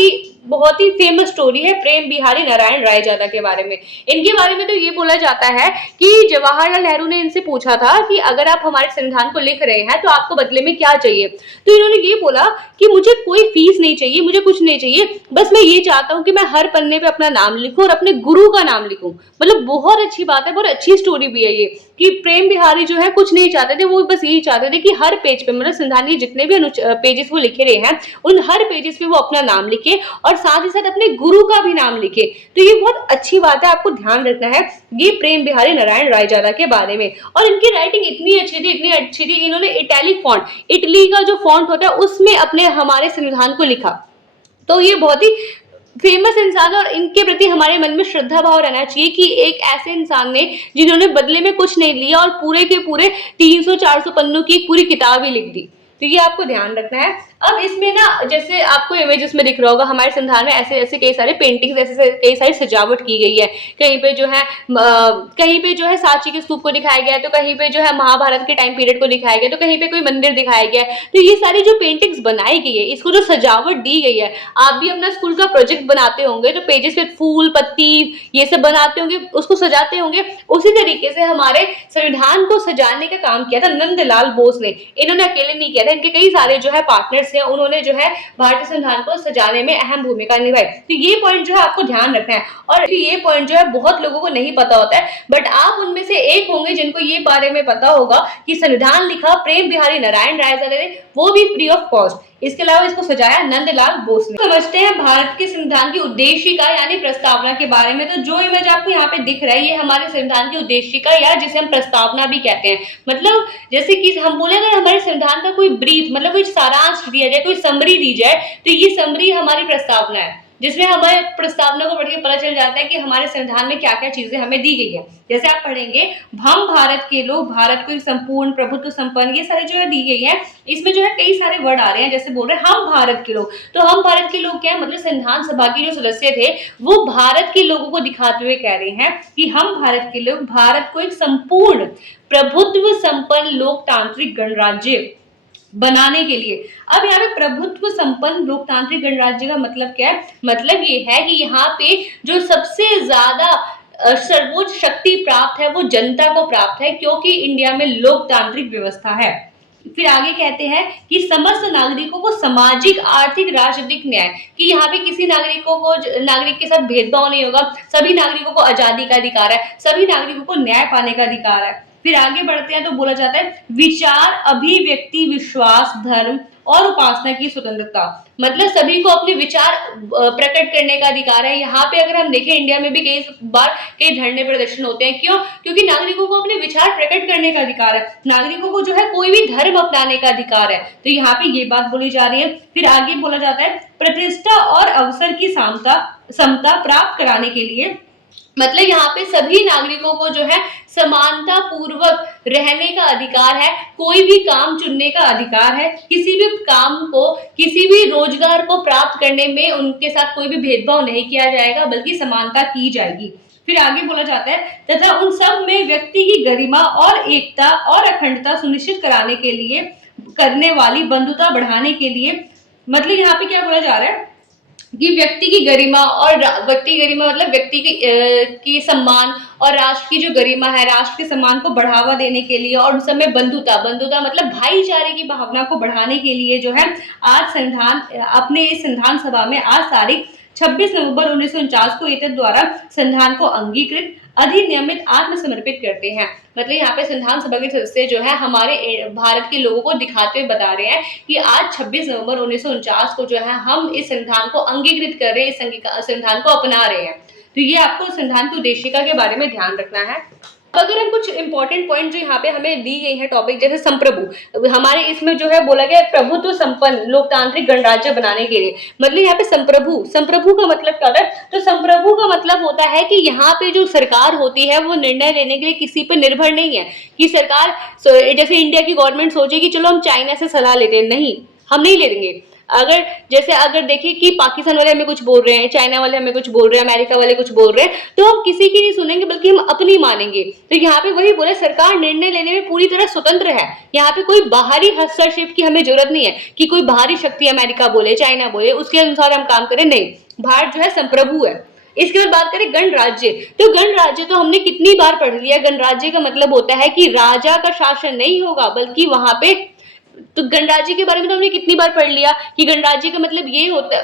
ही फेमस स्टोरी है प्रेम बिहारी नारायण रायजादा के बारे में। इनके बारे में तो ये बोला जाता है कि जवाहरलाल नेहरू ने इनसे पूछा था कि अगर आप हमारे संविधान को लिख रहे हैं तो आपको बदले में क्या चाहिए। तो इन्होंने ये बोला कि मुझे कोई फीस नहीं चाहिए, मुझे कुछ नहीं चाहिए, बस मैं ये चाहता हूँ कि मैं हर पन्ने पे अपना नाम लिखूं और अपने गुरु का नाम लिखूं। मतलब बहुत अच्छी बात है, बहुत अच्छी स्टोरी भी है ये, कि प्रेम बिहारी जो है कुछ नहीं चाहते थे, वो बस यही चाहते थे कि हर पेज पे, मतलब संविधान के जितने भी पेजेस वो लिखे रहे हैं उन हर पेजेस पे वो अपना नाम लिखे और साथ ही साथ अपने गुरु का भी नाम लिखे। तो ये बहुत अच्छी बात है, आपको ध्यान रखना है ये प्रेम बिहारी नारायण रायजादा के बारे में। और इनकी राइटिंग इतनी अच्छी थी, इन्होंने इटैलिक फॉन्ट, इटली का जो फॉन्ट होता है उसमें अपने हमारे संविधान को लिखा। तो ये बहुत ही फेमस इंसान, और इनके प्रति हमारे मन में श्रद्धा भाव रहना चाहिए कि एक ऐसे इंसान ने जिन्होंने बदले में कुछ नहीं लिया और पूरे के पूरे 300-400 पन्नों की पूरी किताब ही लिख दी। तो ये आपको ध्यान रखना है। अब इसमें ना जैसे आपको इमेजेस में दिख रहा होगा, हमारे संविधान में ऐसे ऐसे कई सारे पेंटिंग्स, ऐसे कई सारी सजावट की गई है। कहीं पे जो है कहीं पे जो है सांची के स्तूप को दिखाया गया है, तो कहीं पे जो है महाभारत के टाइम पीरियड को दिखाया गया है, तो कहीं पे कोई मंदिर दिखाया गया है। तो ये सारी जो पेंटिंग्स बनाई गई है, इसको जो सजावट दी गई है, आप भी अपना स्कूल का प्रोजेक्ट बनाते होंगे तो पेजेस पे फूल पत्ती ये सब बनाते होंगे, उसको सजाते होंगे। उसी तरीके से हमारे संविधान को सजाने का काम किया था नंदलाल बोस ने। इन्होंने अकेले नहीं किया था, इनके कई सारे जो है पार्टनर्स हैं, उन्होंने जो है भारतीय संविधान को सजाने में अहम भूमिका निभाई। तो ये पॉइंट जो है आपको ध्यान रखना है, और ये पॉइंट जो है बहुत लोगों को नहीं पता होता है, बट आप उनमें से एक होंगे जिनको ये बारे में पता होगा कि संविधान लिखा प्रेम बिहारी नारायण रायजादा ने, वो भी फ्री ऑफ कॉस्ट। इसके अलावा इसको सजाया नंदलाल बोस ने। समझते हैं भारत के संविधान की उद्देशिका यानी प्रस्तावना के बारे में। तो जो इमेज आपको यहाँ पे दिख रहा है, ये हमारे संविधान की उद्देशिका या जिसे हम प्रस्तावना भी कहते हैं। मतलब जैसे कि हम बोले अगर हमारे संविधान का कोई ब्रीफ मतलब कोई सारांश दिया जाए, कोई समरी दी जाए, तो ये समरी हमारी प्रस्तावना है, जिसमें हमारे प्रस्तावना को पढ़ के पता चल जाता है कि हमारे संविधान में क्या क्या चीजें हमें दी गई है। जैसे आप पढ़ेंगे, हम भारत के लोग, भारत को एक संपूर्ण प्रभुत्व संपन्न, ये सारी जो है दी गई है। इसमें जो है कई सारे वर्ड आ रहे हैं, जैसे बोल रहे हैं हम भारत के लोग। तो हम भारत के लोग क्या है, मतलब संविधान सभा के जो सदस्य थे वो भारत के लोगों को दिखाते हुए कह रहे हैं कि हम भारत के लोग भारत को एक संपूर्ण प्रभुत्व संपन्न लोकतांत्रिक गणराज्य बनाने के लिए। अब यहाँ पे प्रभुत्व संपन्न लोकतांत्रिक गणराज्य का मतलब क्या है? मतलब ये है कि यहाँ पे जो सबसे ज्यादा सर्वोच्च शक्ति प्राप्त है वो जनता को प्राप्त है, क्योंकि इंडिया में लोकतांत्रिक व्यवस्था है। फिर आगे कहते हैं कि समस्त नागरिकों को सामाजिक आर्थिक राजनीतिक न्याय, कि यहाँ पे किसी नागरिक के साथ भेदभाव नहीं होगा, सभी नागरिकों को आजादी का अधिकार है, सभी नागरिकों को न्याय पाने का अधिकार है। फिर आगे बढ़ते हैं तो बोला जाता है विचार अभिव्यक्ति विश्वास धर्म और उपासना की स्वतंत्रता, मतलब सभी को अपने विचार प्रकट करने का अधिकार है। यहाँ पे अगर हम देखें, इंडिया में भी कई बार कई धरने प्रदर्शन होते हैं, क्यों? क्योंकि नागरिकों को अपने विचार प्रकट करने का अधिकार है, नागरिकों को जो है कोई भी धर्म अपनाने का अधिकार है। तो यहाँ पे ये बात बोली जा रही है। फिर आगे बोला जाता है प्रतिष्ठा और अवसर की समता प्राप्त कराने के लिए, मतलब यहाँ पे सभी नागरिकों को जो है समानता पूर्वक रहने का अधिकार है, कोई भी काम चुनने का अधिकार है, किसी भी काम को, किसी भी रोजगार को प्राप्त करने में उनके साथ कोई भी भेदभाव नहीं किया जाएगा, बल्कि समानता की जाएगी। फिर आगे बोला जाता है तथा उन सब में व्यक्ति की गरिमा और एकता और अखंडता सुनिश्चित कराने के लिए करने वाली बंधुता बढ़ाने के लिए, मतलब यहाँ पे क्या बोला जा रहा है कि व्यक्ति की गरिमा, और व्यक्ति की गरिमा मतलब व्यक्ति की सम्मान, और राष्ट्र की जो गरिमा है, राष्ट्र के सम्मान को बढ़ावा देने के लिए, और उस समय बंधुता मतलब भाईचारे की भावना को बढ़ाने के लिए जो है आज संविधान, अपने इस संविधान सभा में आज तारीख 26 नवंबर 1949 को एतद द्वारा संविधान को अंगीकृत अधिनियमित आत्मसमर्पित करते हैं। मतलब यहाँ पे संविधान सभा के सदस्य जो है हमारे भारत के लोगों को दिखाते हुए बता रहे हैं कि आज 26 नवंबर 1949 को जो है हम इस संविधान को अंगीकृत कर रहे हैं, इस संविधान को अपना रहे हैं। तो ये आपको संविधान की उद्देशिका के बारे में ध्यान रखना है। अगर हम कुछ इंपॉर्टेंट पॉइंट जो यहाँ पे हमें दी गई है टॉपिक, जैसे संप्रभु, हमारे इसमें जो है बोला गया प्रभुत्व संपन्न लोकतांत्रिक गणराज्य बनाने के लिए, मतलब यहाँ पे संप्रभु का मतलब क्या होता है? तो संप्रभु का मतलब होता है कि यहाँ पे जो सरकार होती है वो निर्णय लेने के लिए किसी पे निर्भर नहीं है, कि सरकार जैसे इंडिया की गवर्नमेंट सोचे कि चलो हम चाइना से सलाह लेते हैं, नहीं, हम नहीं ले देंगे। अगर देखिए कि पाकिस्तान वाले हमें कुछ बोल रहे हैं, चाइना वाले हमें कुछ बोल रहे हैं, अमेरिका वाले कुछ बोल रहे हैं, तो हम किसी की नहीं सुनेंगे, बल्कि हम अपनी मानेंगे। तो यहाँ पे वही बोले, सरकार निर्णय लेने में पूरी तरह स्वतंत्र है, यहाँ पे कोई बाहरी हस्तक्षेप की हमें जरूरत नहीं है कि कोई बाहरी शक्ति अमेरिका बोले, चाइना बोले, उसके अनुसार हम काम करें, नहीं। भारत जो है संप्रभु है। इसके बाद बात करें गणराज्य, तो गणराज्य तो हमने कितनी बार पढ़ लिया। गणराज्य का मतलब होता है कि राजा का शासन नहीं होगा, बल्कि वहां पे, तो गणराज्य के बारे में तो हमने कितनी बार पढ़ लिया कि गणराज्य का मतलब ये होता है,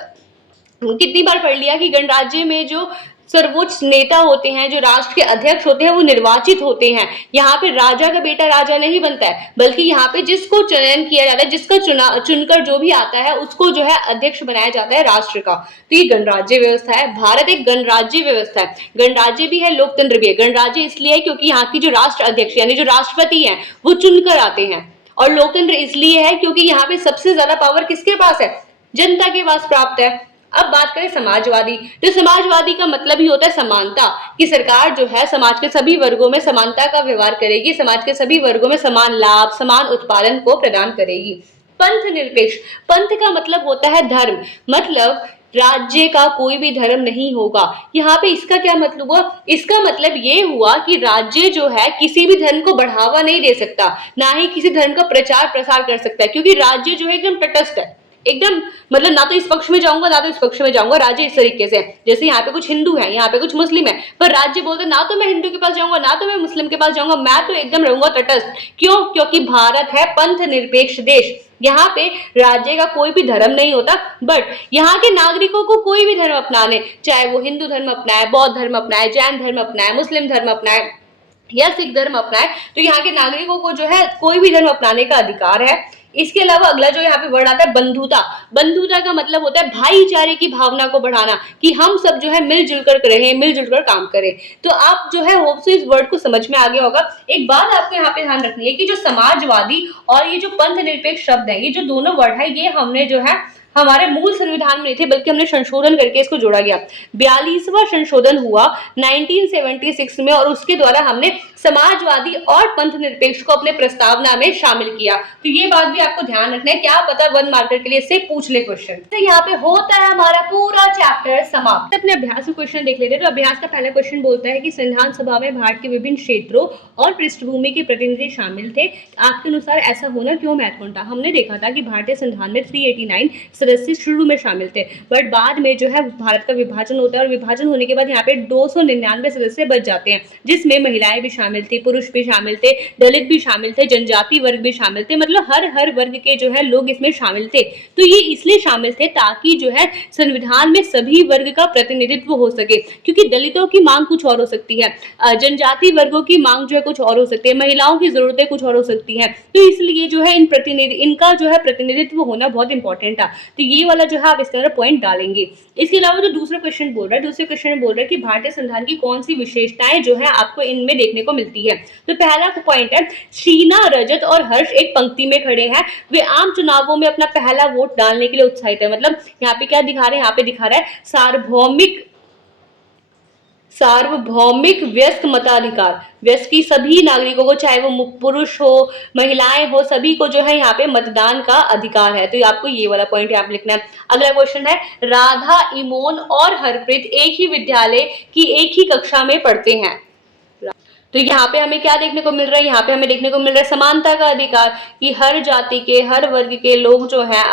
कितनी बार पढ़ लिया कि गणराज्य में जो सर्वोच्च नेता होते हैं, जो राष्ट्र के अध्यक्ष होते हैं, वो निर्वाचित होते हैं। यहाँ पे राजा का बेटा राजा नहीं बनता है, बल्कि यहाँ पे जिसको चयन किया जाता है, जिसका चुनकर जो भी आता है उसको जो है अध्यक्ष बनाया जाता है राष्ट्र का। तो ये गणराज्य व्यवस्था है। भारत एक गणराज्य व्यवस्था है, गणराज्य भी है, लोकतंत्र भी है। गणराज्य इसलिए है क्योंकि यहाँ की जो राष्ट्र अध्यक्ष यानी जो राष्ट्रपति है वो चुनकर आते हैं, और लोकतंत्र इसलिए है क्योंकि यहाँ पे सबसे ज्यादा पावर किसके पास है? जनता के पास प्राप्त है। अब बात करें समाजवादी, तो समाजवादी का मतलब ही होता है समानता, कि सरकार जो है समाज के सभी वर्गों में समानता का व्यवहार करेगी, समाज के सभी वर्गों में समान लाभ, समान उत्पादन को प्रदान करेगी। पंथ निरपेक्ष, पंथ का मतलब होता है धर्म, मतलब राज्य का कोई भी धर्म नहीं होगा। यहाँ पे इसका क्या मतलब हुआ? इसका मतलब ये हुआ कि राज्य जो है किसी भी धर्म को बढ़ावा नहीं दे सकता, ना ही किसी धर्म का प्रचार प्रसार कर सकता है, क्योंकि राज्य जो है एकदम तटस्थ है, एकदम मतलब ना तो इस पक्ष में जाऊंगा ना तो इस पक्ष में जाऊंगा। राज्य इस तरीके से जैसे यहाँ पे कुछ हिंदू है, यहाँ पे कुछ मुस्लिम है, पर राज्य बोलते ना तो मैं हिंदू के पास जाऊंगा ना तो मैं मुस्लिम के पास जाऊंगा, मैं तो एकदम रहूंगा तटस्थ। क्यों? क्योंकि भारत है पंथ निरपेक्ष देश, यहाँ पे राज्य का कोई भी धर्म नहीं होता, बट यहाँ के नागरिकों को कोई भी धर्म अपनाने, चाहे वो हिंदू धर्म अपनाए, बौद्ध धर्म अपनाए, जैन धर्म अपनाए, मुस्लिम धर्म अपनाए या सिख धर्म अपनाए, तो यहाँ के नागरिकों को जो है कोई भी धर्म अपनाने का अधिकार है। इसके अलावा अगला जो यहाँ पे वर्ड आता है बंधुता, बंधुता का मतलब होता है भाईचारे की भावना को बढ़ाना, कि हम सब जो है मिलजुल कर रहें, मिलजुल कर काम करें। तो आप जो है होप से इस वर्ड को समझ में आ गया होगा। एक बात आपको यहाँ पे ध्यान रखनी है कि जो समाजवादी और ये जो पंथ निरपेक्ष शब्द है, ये जो दोनों वर्ड है, ये हमने जो है हमारे मूल संविधान में नहीं थे, बल्कि हमने संशोधन करके इसको जोड़ा गया। 42वां संशोधन हुआ 1976 में, और उसके द्वारा हमने समाजवादी और पंथ निरपेक्ष को अपने प्रस्तावना में शामिल किया। तो ये बात भी आपको ध्यान रखना है, क्या पता 1 मार्कर के लिए इससे पूछ ले क्वेश्चन। तो यहाँ पे होता है हमारा पूरा चैप्टर समाप्त। अपने अभ्यास में क्वेश्चन देख लेते हैं। तो अभ्यास का पहला क्वेश्चन बोलता है कि संविधान सभा में भारत के विभिन्न क्षेत्रों और पृष्ठभूमि के प्रतिनिधि शामिल थे, आपके अनुसार ऐसा होना क्यों महत्वपूर्ण था? हमने देखा था कि भारतीय संविधान में 389 सदस्य शुरू में शामिल थे, बट बाद में जो है भारत का विभाजन होता है, और विभाजन होने के बाद यहाँ पे 299 सदस्य बच जाते हैं, जिसमें महिलाएं भी शामिल थी, पुरुष भी शामिल थे, दलित भी शामिल थे, जनजाति वर्ग भी शामिल थे, मतलब हर वर्ग के जो है लोग इसमें शामिल थे। तो ये इसलिए शामिल थे ताकि जो है संविधान में सभी वर्ग का प्रतिनिधित्व हो सके, क्योंकि दलितों की मांग कुछ और हो सकती है, जनजाति वर्गों की मांग जो है कुछ और हो सकती है, महिलाओं की जरूरतें कुछ और हो सकती है। तो इसलिए जो है इनका जो है प्रतिनिधित्व होना बहुत इंपॉर्टेंट था। तो ये वाला जो है आप इसके अंदर पॉइंट डालेंगे। इसके अलावा जो दूसरा क्वेश्चन बोल रहा है, दूसरे क्वेश्चन में बोल रहा है कि भारतीय संविधान की कौन सी विशेषताएं जो है आपको इनमें देखने को मिलती है। तो पहला पॉइंट है, शीना, रजत और हर्ष एक पंक्ति में खड़े हैं, वे आम चुनावों में अपना पहला वोट डालने के लिए उत्साहित है। मतलब यहाँ पे क्या दिखा रहे हैं? यहाँ पे दिखा रहा है सार्वभौमिक व्यस्क मताधिकार, व्यस्क की सभी नागरिकों को, चाहे वो पुरुष हो, महिलाएं हो, सभी को जो है यहाँ पे मतदान का अधिकार है। तो आपको ये वाला पॉइंट यहाँ पे लिखना है। अगला क्वेश्चन है, राधा, इमोन और हरप्रीत एक ही विद्यालय की एक ही कक्षा में पढ़ते हैं। तो यहाँ पे हमें क्या देखने को मिल रहा है? यहाँ पे हमें देखने को मिल रहा है समानता का अधिकार, कि हर जाति के, हर वर्ग के लोग जो है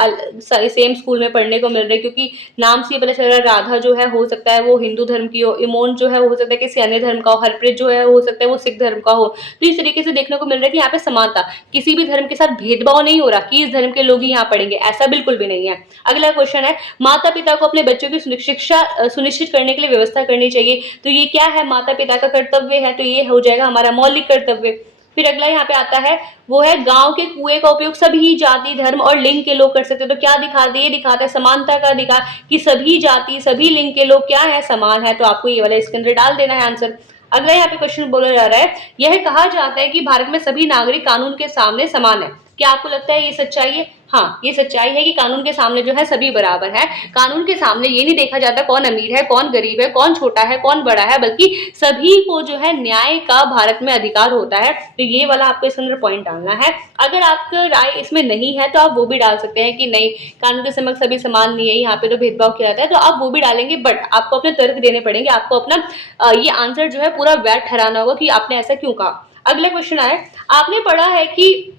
सेम स्कूल में पढ़ने को मिल रहे हैं। क्योंकि नाम से पता चल रहा है, राधा जो है हो सकता है वो हिंदू धर्म की हो, इमोन जो है हो सकता है किसी अन्य धर्म का हो, हरप्रीत जो है हो सकता है वो सिख धर्म का हो। तो इस तरीके से देखने को मिल रहा है कि यहाँ पे समानता, किसी भी धर्म के साथ भेदभाव नहीं हो रहा कि इस धर्म के लोग ही यहाँ पढ़ेंगे, ऐसा बिल्कुल भी नहीं है। अगला क्वेश्चन है, माता पिता को अपने बच्चों की शिक्षा सुनिश्चित करने के लिए व्यवस्था करनी चाहिए। तो ये क्या है? माता पिता का कर्तव्य है, तो ये हो जाएगा हमारा मौलिक कर्तव्य। फिर अगला यहाँ पे आता है, वो है गांव के कुएं का उपयोग सभी जाति, धर्म और लिंग के लोग कर सकते हैं। तो क्या दिखाते हैं? ये दिखाता है समानता का अधिकार, कि सभी जाति, सभी लिंग के लोग क्या है? समान है। तो आपको ये वाला इसके अंदर डाल देना है आंसर। अगला यहाँ पे क्वेश्चन बोला जा रहा है, यह कहा जाता है कि भारत में सभी नागरिक कानून के सामने समान है। क्या आपको लगता है ये सच्चाई है? हाँ, ये सच्चाई है कि कानून के सामने जो है सभी बराबर है। कानून के सामने ये नहीं देखा जाता कौन अमीर है, कौन गरीब है, कौन छोटा है, कौन बड़ा है, बल्कि सभी को जो है न्याय का भारत में अधिकार होता है। तो ये वाला आपको इसके अंदर पॉइंट डालना है। अगर आपका राय इसमें नहीं है तो आप वो भी डाल सकते हैं कि नहीं, कानून के समक्ष सभी समान नहीं है, यहाँ पे तो भेदभाव किया जाता है, तो आप वो भी डालेंगे। बट आपको अपने तर्क देने पड़ेंगे, आपको अपना ये आंसर जो है पूरा वैध ठहराना होगा कि आपने ऐसा क्यों कहा। अगला क्वेश्चन आए, आपने पढ़ा है कि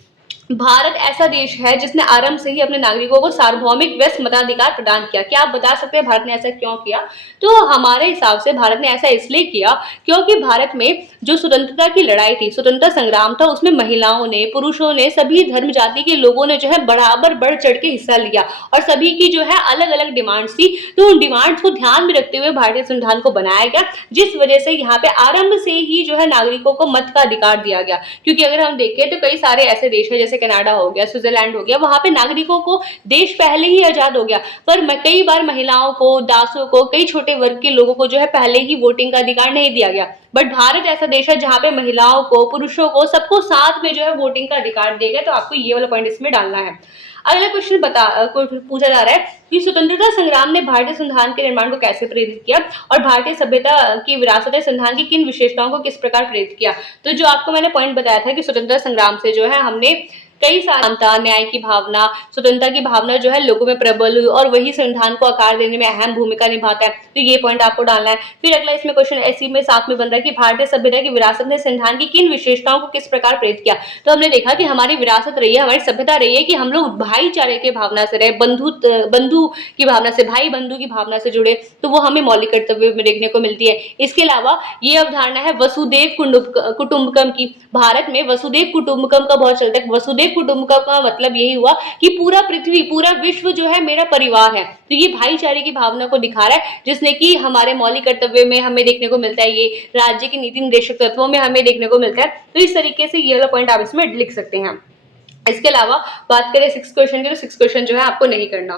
भारत ऐसा देश है जिसने आरंभ से ही अपने नागरिकों को सार्वभौमिक व्यस्क मताधिकार प्रदान किया। क्या आप बता सकते हैं भारत ने ऐसा क्यों किया? तो हमारे हिसाब से भारत ने ऐसा इसलिए किया क्योंकि भारत में जो स्वतंत्रता की लड़ाई थी, स्वतंत्रता संग्राम था, उसमें महिलाओं ने, पुरुषों ने, सभी धर्म जाति के लोगों ने जो है बराबर बढ़ चढ़ के हिस्सा लिया, और सभी की जो है अलग अलग डिमांड्स थी। तो उन डिमांड्स को ध्यान में रखते हुए भारतीय संविधान को बनाया गया, जिस वजह से यहाँ पे आरंभ से ही जो है नागरिकों को मत का अधिकार दिया गया। क्योंकि अगर हम देखें तो कई सारे ऐसे देश है, जैसे कनाडा हो गया, स्विट्जरलैंड हो गया, वहां पे नागरिकों को देश पहले ही आजाद हो गया, पर कई बार महिलाओं को, दासों को, कई छोटे वर्ग के लोगों को जो है पहले ही वोटिंग का अधिकार नहीं दिया गया। बट भारत ऐसा देश है जहां पे महिलाओं को, पुरुषों को, सबको साथ में जो है वोटिंग का अधिकार दिया गया। तो आपको ये वाला पॉइंट इसमें डालना है। अगला क्वेश्चन पूछा जा रहा है कि स्वतंत्रता संग्राम ने भारतीय संविधान के निर्माण को कैसे प्रेरित किया, और भारतीय सभ्यता की विरासत संविधान की किन विशेषताओं को किस प्रकार प्रेरित किया। तो जो आपको मैंने पॉइंट बताया था कि स्वतंत्रता संग्राम से जो है हमने कई सारी समानता, न्याय की भावना, स्वतंत्रता की भावना जो है लोगों में प्रबल हुई और वही संविधान को आकार देने में अहम भूमिका निभाता है। तो ये पॉइंट आपको डालना है। फिर अगला इसमें क्वेश्चन ऐसी में साथ में बन रहा है कि भारतीय सभ्यता की विरासत ने संविधान की किन विशेषताओं को किस प्रकार प्रेरित किया। तो हमने देखा कि हमारी विरासत रही है, हमारी सभ्यता रही है कि हम लोग भाईचारे के भावना से रहे, बंधु की भावना से, भाई बंधु की भावना से जुड़े, तो वो हमें मौलिक कर्तव्य में देखने को मिलती है। इसके अलावा ये अवधारणा है वसुदेव कुटुंबकम की। भारत में वसुदेव कुटुंबकम का बहुत चलता है। वसुदेव कुटुंबकम का मतलब यही हुआ कि पूरा पृथ्वी, पूरा विश्व जो है मेरा परिवार है। तो ये भाईचारे की भावना को दिखा रहा है, जिसने कि हमारे मौलिक कर्तव्य में हमें देखने को मिलता है, ये राज्य की नीति निर्देशक तत्वों में हमें देखने को मिलता है। तो इस तरीके से ये वाला पॉइंट आप इसमें लिख सकते हैं। इसके अलावा बात करें 6 क्वेश्चन की, तो 6 क्वेश्चन जो है आपको नहीं करना।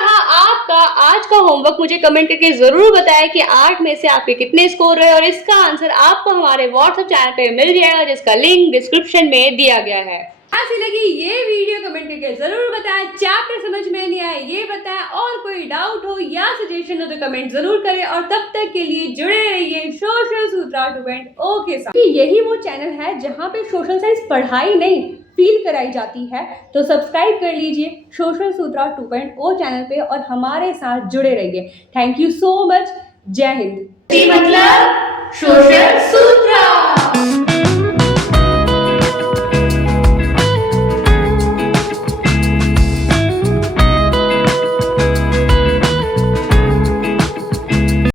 हाँ, आपका आज का होमवर्क मुझे कमेंट करके जरूर बताएं कि 8 में से आपके कितने स्कोर रहे, और इसका आंसर आपको हमारे व्हाट्सएप चैनल पे मिल जाएगा, जिसका लिंक डिस्क्रिप्शन में दिया गया है। ऐसी लगी ये वीडियो कमेंट करके जरूर बताएं, चैप्टर समझ में नहीं आया ये बताएं, और कोई डाउट हो या सजेशन हो तो कमेंट जरूर करें। और तब तक के लिए जुड़े रहिए सोशल सूत्रा 2.0 के साथ। यही वो चैनल है जहाँ पे सोशल साइंस पढ़ाई नहीं फील कराई जाती है। तो सब्सक्राइब कर लीजिए सोशल सूत्रा 2.0 चैनल पे और हमारे साथ जुड़े रहिए। Thank you so much. जय हिंद। मतलब सोशल सूत्रा।